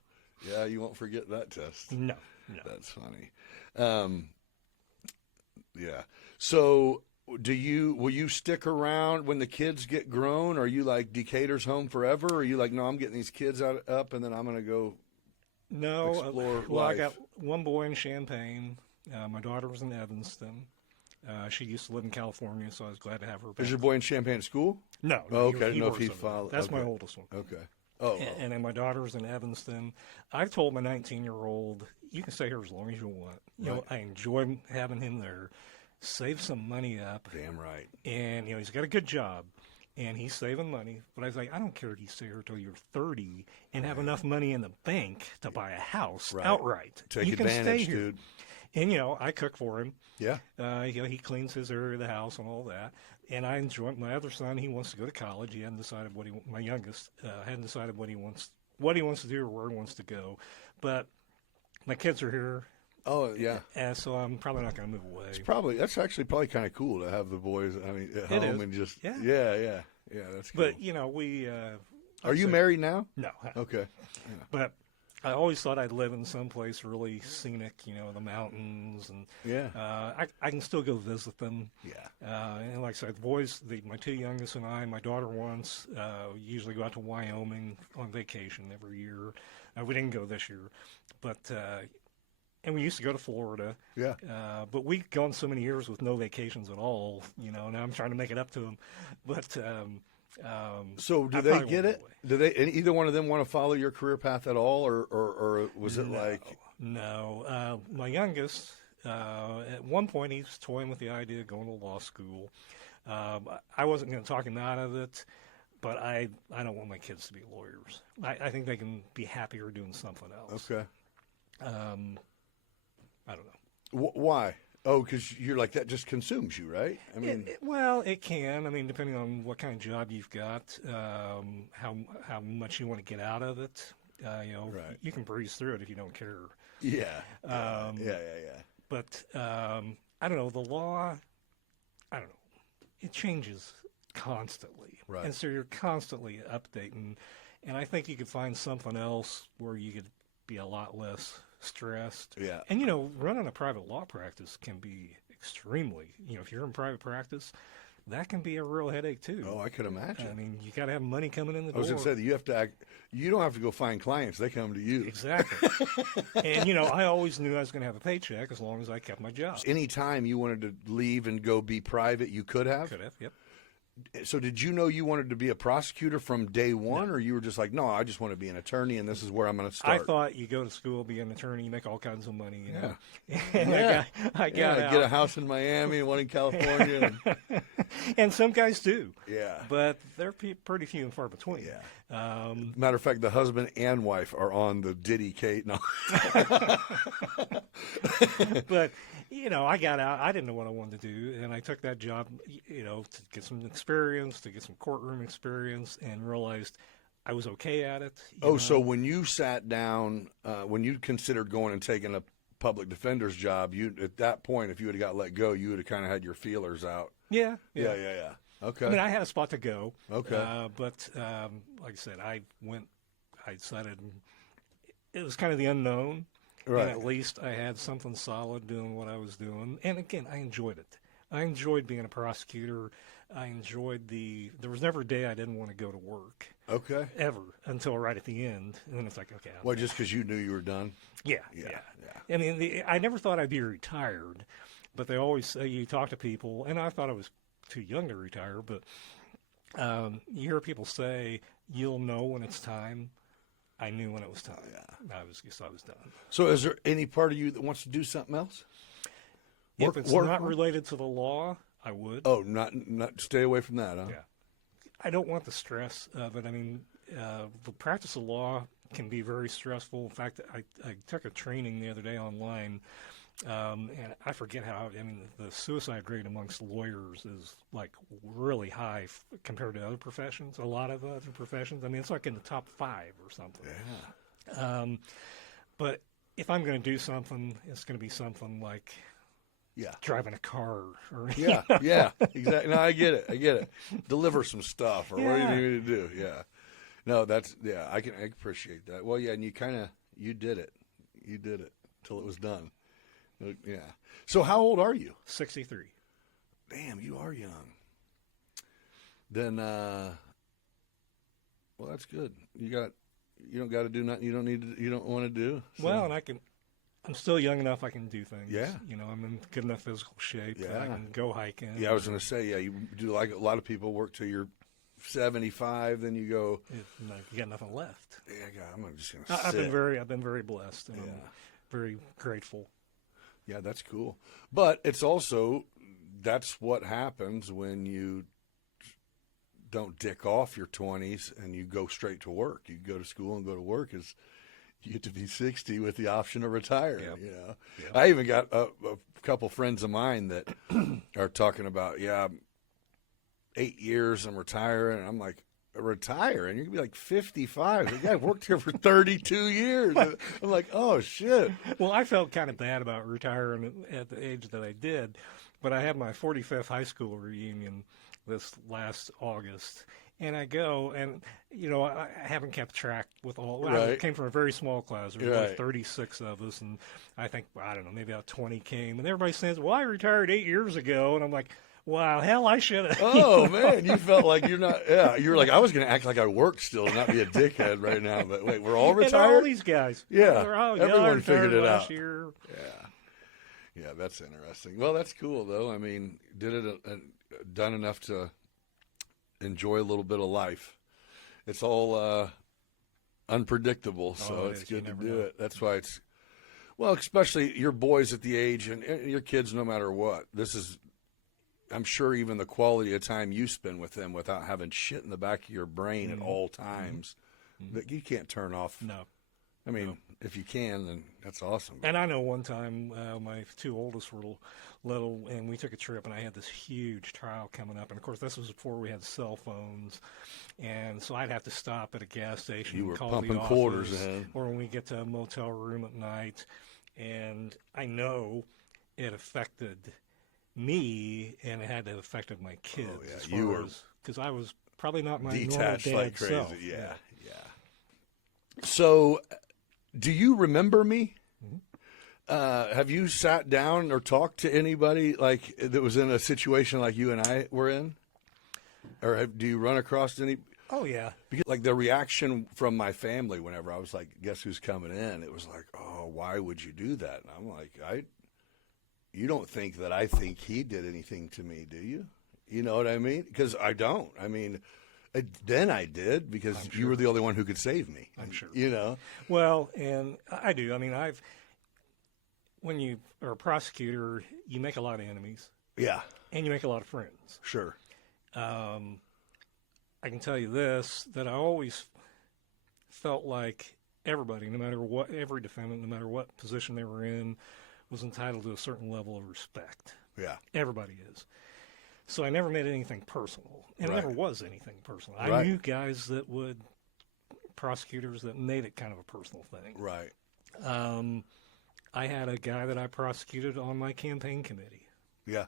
yeah, you won't forget that test. No. That's funny. Yeah. So, will you stick around when the kids get grown? Are you like Decatur's home forever? Or are you like, no, I'm getting these kids up and then I'm going to go explore well, life? I got one boy in Champaign. My daughter was in Evanston. She used to live in California, so I was glad to have her back. Is your boy in Champaign at school? No. Oh, okay. I didn't know if works he over there. followed. That's my okay. oldest one. Okay. Oh. And then my daughter's in Evanston. I've told my 19-year-old, you can stay here as long as you want. You know, I enjoy having him there. Save some money up. Damn right. And, he's got a good job. And he's saving money. But I was like, I don't care if you stay here until you're 30 and have enough money in the bank to buy a house outright. Take you advantage, can stay here. dude. And, I cook for him. Yeah. He cleans his area of the house and all that. And I enjoy it. My other son, he wants to go to college. He hadn't decided my youngest, hadn't decided what he wants to do or where he wants to go. But my kids are here. Oh, yeah. And so I'm probably not going to move away. That's actually probably kind of cool to have the boys, at home and just, yeah, that's cool. But, we... Are you married now? No. Okay. Yeah. But I always thought I'd live in some place really scenic, the mountains, and I can still go visit them. Yeah. And like I said, the boys, my two youngest and my daughter once, usually go out to Wyoming on vacation every year. We didn't go this year, but and we used to go to Florida. Yeah. But we've gone so many years with no vacations at all. Now I'm trying to make it up to them, but. So do they get it? Do they? And either one of them want to follow your career path at all, or was it like? No. My youngest, at one point, he was toying with the idea of going to law school. I wasn't going to talk him out of it, but I don't want my kids to be lawyers. I think they can be happier doing something else. Okay. I don't know. Why? Oh, because you're like, that just consumes you, right? I mean, it can. I mean, depending on what kind of job you've got, how much you want to get out of it. You can breeze through it if you don't care. Yeah. Yeah. But I don't know. The law, I don't know. It changes constantly, right? And so you're constantly updating. And I think you could find something else where you could be a lot less stressed. Yeah. And, running a private law practice can be extremely, if you're in private practice, that can be a real headache too. Oh, I could imagine. I mean, you got to have money coming in the door. I was going to say that you don't have to go find clients. They come to you. Exactly. And, I always knew I was going to have a paycheck as long as I kept my job. Anytime you wanted to leave and go be private, you could have? Could have, yep. So did you know you wanted to be a prosecutor from day one, or you were just like, no, I just want to be an attorney, and this is where I'm going to start? I thought you go to school, be an attorney, you make all kinds of money. Yeah. And I got out. Get a house in Miami and one in California. And some guys do. Yeah. But they're pretty few and far between. Yeah. Matter of fact, the husband and wife are on the Diddy Kate. No. But, I got out. I didn't know what I wanted to do, and I took that job, to get some experience, to get some courtroom experience, and realized I was okay at it. So when you sat down, when you considered going and taking a public defender's job, at that point, if you would have got let go, you would have kind of had your feelers out. Yeah. Okay. I mean, I had a spot to go. Okay. But like I said, I decided it was kind of the unknown. Right. And at least I had something solid doing what I was doing. And again, I enjoyed it. I enjoyed being a prosecutor. I enjoyed there was never a day I didn't want to go to work. Okay. Ever, until right at the end. And then it's like, okay. Well, just because you knew you were done? Yeah. I mean, I never thought I'd be retired, but they always say, you talk to people, and I thought I was too young to retire, but you hear people say, you'll know when it's time. I knew when it was time. Yeah. I was done. So is there any part of you that wants to do something else? If it's not related to the law, I would. Oh, not stay away from that, huh? Yeah. I don't want the stress of it. I mean, the practice of law can be very stressful. In fact, I took a training the other day online And I forget how, I mean, the suicide rate amongst lawyers is like really high compared to other professions, a lot of other professions. I mean, it's like in the top 5 or something. Yeah. But if I'm going to do something, it's going to be something like driving a car or Yeah, yeah, exactly. No, I get it. Deliver some stuff, or what do you need me to do? Yeah. No, I can appreciate that. Well, yeah, and you did it till it was done. Yeah. So how old are you? 63. Damn, you are young. Then, well, that's good. You don't got to do nothing you don't want to do. So. Well, and I'm still young enough I can do things. Yeah. You know, I'm in good enough physical shape that I Yeah. can go hiking. Yeah, I was going to say, you do like a lot of people work till you're 75, then you go. You got nothing left. Yeah, I'm just going to sit. I've been very blessed, and I'm very grateful. Yeah, that's cool. But it's also, that's what happens when you don't dick off your 20s and you go straight to work. You go to school and go to work is you get to be 60 with the option of retiring. Yep. You know, Yep. I even got a couple friends of mine that are talking about, 8 years I'm retiring. And I'm like, retire? And you're going to be like 55. The guy worked here for 32 years. I'm like, oh, shit. Well, I felt kind of bad about retiring at the age that I did, but I had my 45th high school reunion this last August. And I go, and, you know, I haven't kept track with all. I came from a very small class. There were like 36 of us, and I think, I don't know, maybe about 20 came. And everybody says, well, I retired 8 years ago. And I'm like, wow, hell, I should have. Oh, man, you felt like you're not, you were like, I was going to act like I worked still and not be a dickhead right now. But wait, we're all retired? And all these guys. Yeah, they're all everyone figured it last out. Year. Yeah, that's interesting. Well, that's cool, though. I mean, did it done enough to enjoy a little bit of life. It's all unpredictable, so it's good to do it. That's why it's, well, especially your boys at the age and your kids, no matter what. This is, I'm sure, even the quality of time you spend with them without having shit in the back of your brain at all times that you can't turn off. No. I mean, if you can, then that's awesome. And I know one time my 2 oldest were little, and we took a trip, and I had this huge trial coming up. And, of course, this was before we had cell phones. And so I'd have to stop at a gas station You were and call pumping the quarters office, in. or when we get to a motel room at night. And I know it affected me, and it had to have affected my kids. Oh, yeah. As You far were as, because I was probably not my detached normal like dad crazy. self. Yeah. So, do you remember me? Have you sat down or talked to anybody like that was in a situation like you and I were in? Or do you run across any? Oh, yeah. Because, like, the reaction from my family whenever I was like, guess who's coming in? It was like, oh, why would you do that? And I'm like, you don't think that I think he did anything to me, do you? You know what I mean? Because I don't. I mean, then I did because you were the only one who could save me. I'm sure. You know? Well, and I do. I mean, when you are a prosecutor, you make a lot of enemies. Yeah. And you make a lot of friends. Sure. I can tell you this, that I always felt like everybody, no matter what, every defendant, no matter what position they were in, was entitled to a certain level of respect. Yeah. Everybody is. So I never made anything personal. And it Right. never was anything personal. I Right. knew guys that prosecutors that made it kind of a personal thing. Right. I had a guy that I prosecuted on my campaign committee. Yeah.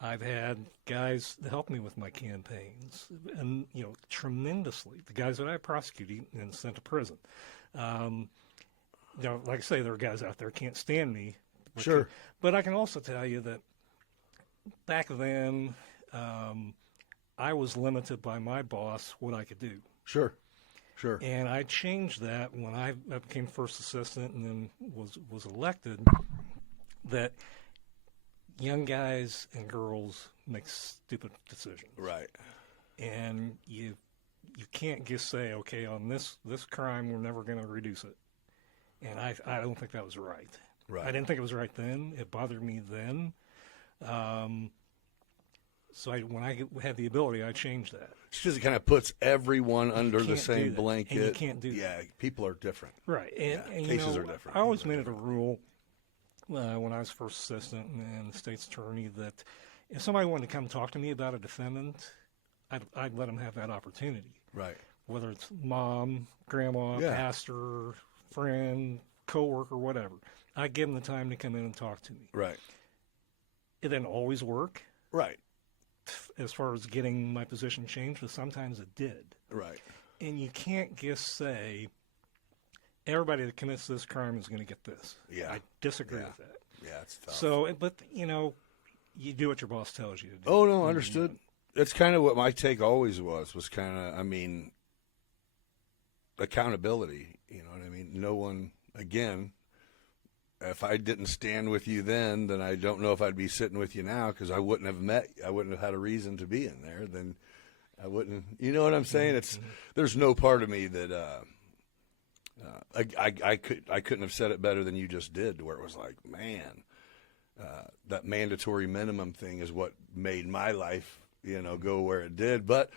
I've had guys help me with my campaigns, and tremendously. The guys that I prosecuted and sent to prison. Like I say, there are guys out there can't stand me. Sure. But I can also tell you that back then, I was limited by my boss what I could do. Sure. Sure. And I changed that when I became first assistant and then was elected, that young guys and girls make stupid decisions. Right. And you can't just say, okay, on this crime, we're never going to reduce it. And I don't think that was right. Right. I didn't think it was right then. It bothered me then. So when I had the ability, I changed that. It's because it kind of puts everyone under the can't same do that. blanket. And you can't do that. Yeah, people are different. Right. And Cases are different. I always made it a rule when I was first assistant and state's attorney that if somebody wanted to come talk to me about a defendant, I'd let them have that opportunity. Right. Whether it's mom, grandma, Yeah. pastor, friend, coworker, whatever. I give them the time to come in and talk to me. Right. It didn't always work Right. as far as getting my position changed, but sometimes it did. Right. And you can't just say, everybody that commits this crime is going to get this. Yeah. I disagree Yeah. with that. Yeah, it's tough. So, but, you know, you do what your boss tells you to do. Oh, no, understood. That's kind of what my take always was kind of, I mean, accountability. You know what I mean? No one, again, if I didn't stand with you then I don't know if I'd be sitting with you now because I wouldn't have had a reason to be in there. Then I wouldn't, you know what I'm saying? There's no part of me that I couldn't have said it better than you just did, where it was like, man, that mandatory minimum thing is what made my life, you know, go where it did. But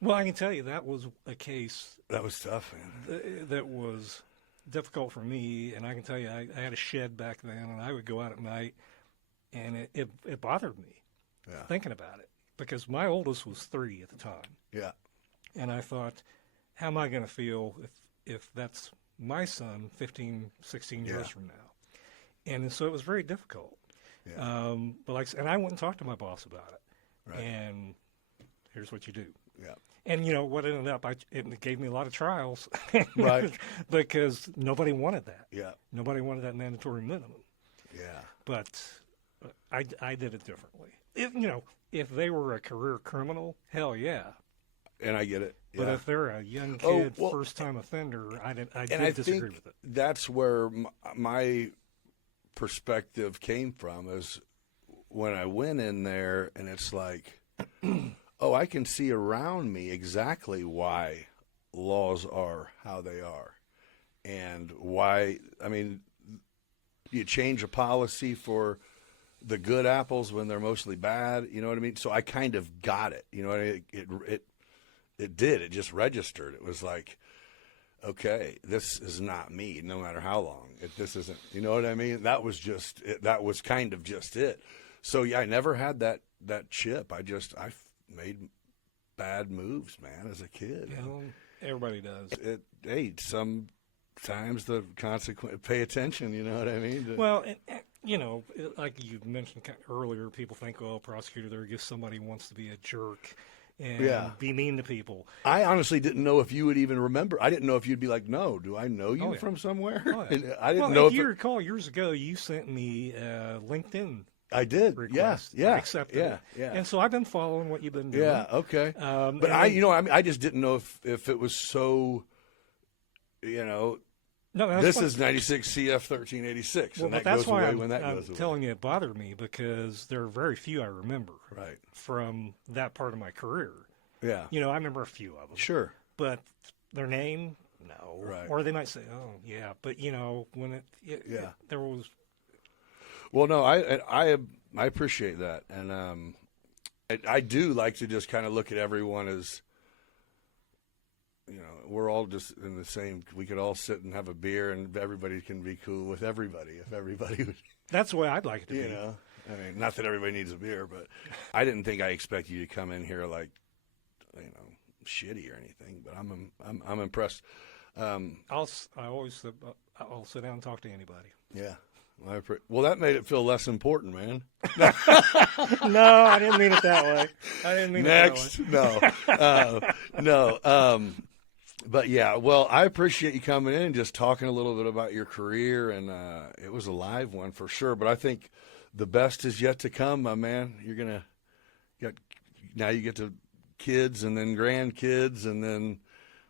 well, I can tell you that was a case that was tough, man. that was difficult for me, and I can tell you I had a shed back then, and I would go out at night, and it bothered me thinking about it, because my oldest was 3 at the time. Yeah. And I thought, how am I going to feel if that's my son 15, 16 years from now? And so it was very difficult. Yeah. But like, and I went and talked to my boss about it. Right. And here's what you do. Yeah. And, you know, what ended up, it gave me a lot of trials. Right. Because nobody wanted that. Yeah. Nobody wanted that mandatory minimum. Yeah. But I did it differently. If they were a career criminal, hell yeah. And I get it. Yeah. But if they're a young kid, well, first-time offender, I did think disagree with it. that's where my perspective came from, is when I went in there, and it's like, oh, I can see around me exactly why laws are how they are, and why. I mean, you change a policy for the good apples when they're mostly bad. You know what I mean? So I kind of got it. You know what I mean? It did. It just registered. It was like, okay, this is not me, no matter how long. This isn't, you know what I mean? That was just it. That was kind of just it. So, yeah, I never had that chip. I made bad moves, man, as a kid. You know, everybody does. Hey, sometimes the consequence, pay attention, you know what I mean? Well, and, like you mentioned earlier, people think, oh, prosecutor, they're just somebody who wants to be a jerk and be mean to people. I honestly didn't know if you would even remember. I didn't know if you'd be like, no, do I know you from somewhere? Oh, yeah. And I didn't know know if you recall, years ago, you sent me a LinkedIn I did. request. Yeah. I accepted it. Yeah. And so I've been following what you've been doing. Yeah. Okay. But I just didn't know if it was so, No, this is 96 CF 1386, and that that's goes why away I'm, when that I'm goes away. telling you it bothered me, because there are very few I remember Right. from that part of my career. Yeah. I remember a few of them. Sure. But their name, no. Right. Or they might say, oh, yeah. But, when there was. Well, no, I appreciate that, and I do like to just kind of look at everyone as, we're all just in the same. We could all sit and have a beer, and everybody can be cool with everybody if everybody would. That's the way I'd like it to be. I mean, not that everybody needs a beer, but I didn't think I expect you to come in here like, shitty or anything. But I'm impressed. I'll sit down and talk to anybody. Yeah. Well, that made it feel less important, man. No, I didn't mean it that way. Next, no. But yeah, well, I appreciate you coming in and just talking a little bit about your career, and it was a live one for sure. But I think the best is yet to come, my man. Now you get to kids and then grandkids and then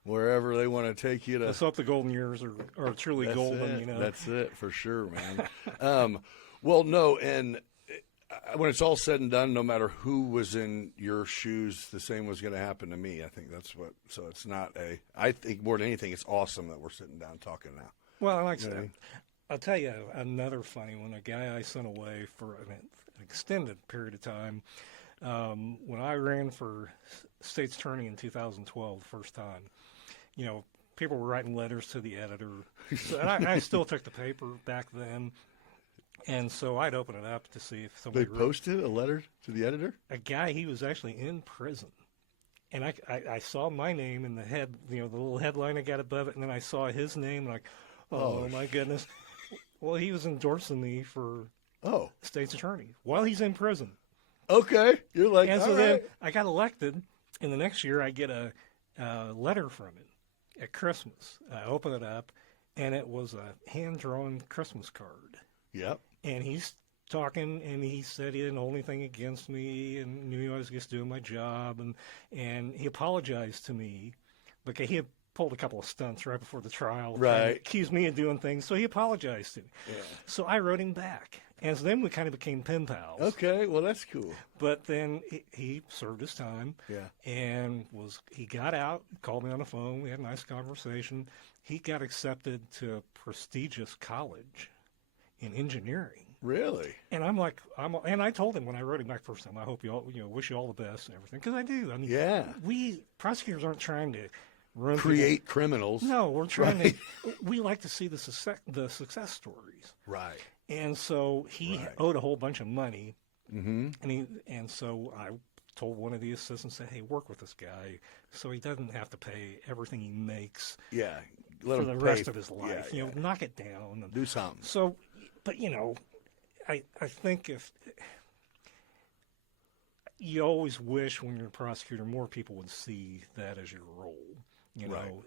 wherever they want to take you to. Let's hope the golden years are truly golden. That's it for sure, man. Well, no, and when it's all said and done, no matter who was in your shoes, the same was going to happen to me. I think that's what. So it's not I think more than anything, it's awesome that we're sitting down talking now. Well, like I said, I'll tell you another funny one. A guy I sent away for an extended period of time. When I ran for state's attorney in 2012, the first time, people were writing letters to the editor. So, and I still took the paper back then. And so I'd open it up to see if They somebody wrote. posted a letter to the editor? A guy, he was actually in prison. And I saw my name in the head, the little headline I got above it, and then I saw his name, like, oh my goodness. Well, he was endorsing me for state's attorney while he's in prison. Okay. You're like, And so all then right. I got elected, and the next year I get a letter from him at Christmas. I open it up, and it was a hand-drawn Christmas card. Yep. And he's talking, and he said he didn't hold anything against me and knew I was just doing my job. And he apologized to me because he had pulled a couple of stunts right before the trial. Right. And accused me of doing things, so he apologized to me. Yeah. So I wrote him back. And so then we kind of became pen pals. Okay, well, that's cool. But then he served his time. Yeah. And he got out, called me on the phone. We had a nice conversation. He got accepted to a prestigious college in engineering. Really? And I'm like, and I told him when I wrote him back first time, I hope you all, wish you all the best and everything, because I do. I mean, Yeah. we prosecutors aren't trying to run Create criminals. No, we're trying to. We like to see the success stories. Right. And so he owed a whole bunch of money, and so I told one of the assistants, said, "Hey, work with this guy, so he doesn't have to pay everything he makes Yeah. for the rest of his life. Yeah, Knock it down. And do something. so, but I think if you always wish when you're a prosecutor, more people would see that as your role.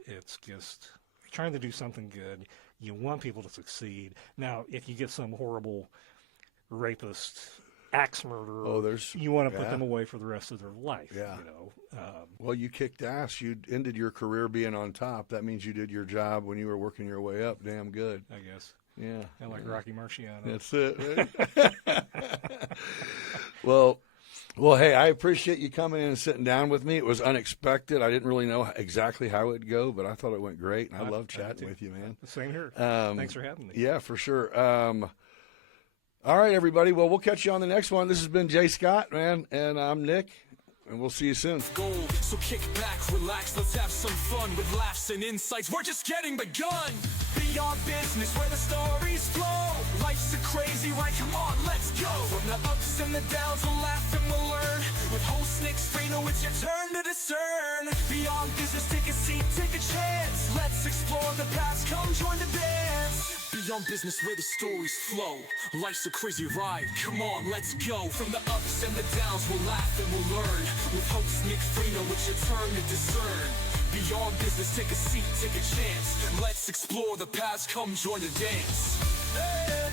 It's just you're trying to do something good. You want people to succeed. Now, if you get some horrible rapist, axe murderer, you want to put them away for the rest of their life. Yeah. Well, you kicked ass. You ended your career being on top. That means you did your job when you were working your way up damn good. I guess. Yeah. I like Rocky Marciano. That's it, right? Well, hey, I appreciate you coming in and sitting down with me. It was unexpected. I didn't really know exactly how it would go, but I thought it went great, and I love chatting with you, man. Same here. Thanks for having me. Yeah, for sure. All right, everybody. Well, we'll catch you on the next one. This has been Jay Scott, man, and I'm Nick, and we'll see you soon. Goal, so kick back, relax, let's have some fun with laughs and insights. We're just getting begun. Beyond business where the stories flow. Life's a crazy ride, come on, let's go. From the ups and the downs, we'll laugh and we'll learn. With host Nick Freno, it's your turn to discern. Beyond business, take a seat, take a chance. Let's explore the past, come join the dance. Beyond business where the stories flow. Life's a crazy ride, come on, let's go. From the ups and the downs, we'll laugh and we'll learn. With host Nick Freno, it's your turn to discern. Beyond business, take a seat, take a chance. Let's explore the past, come join the dance. Hey.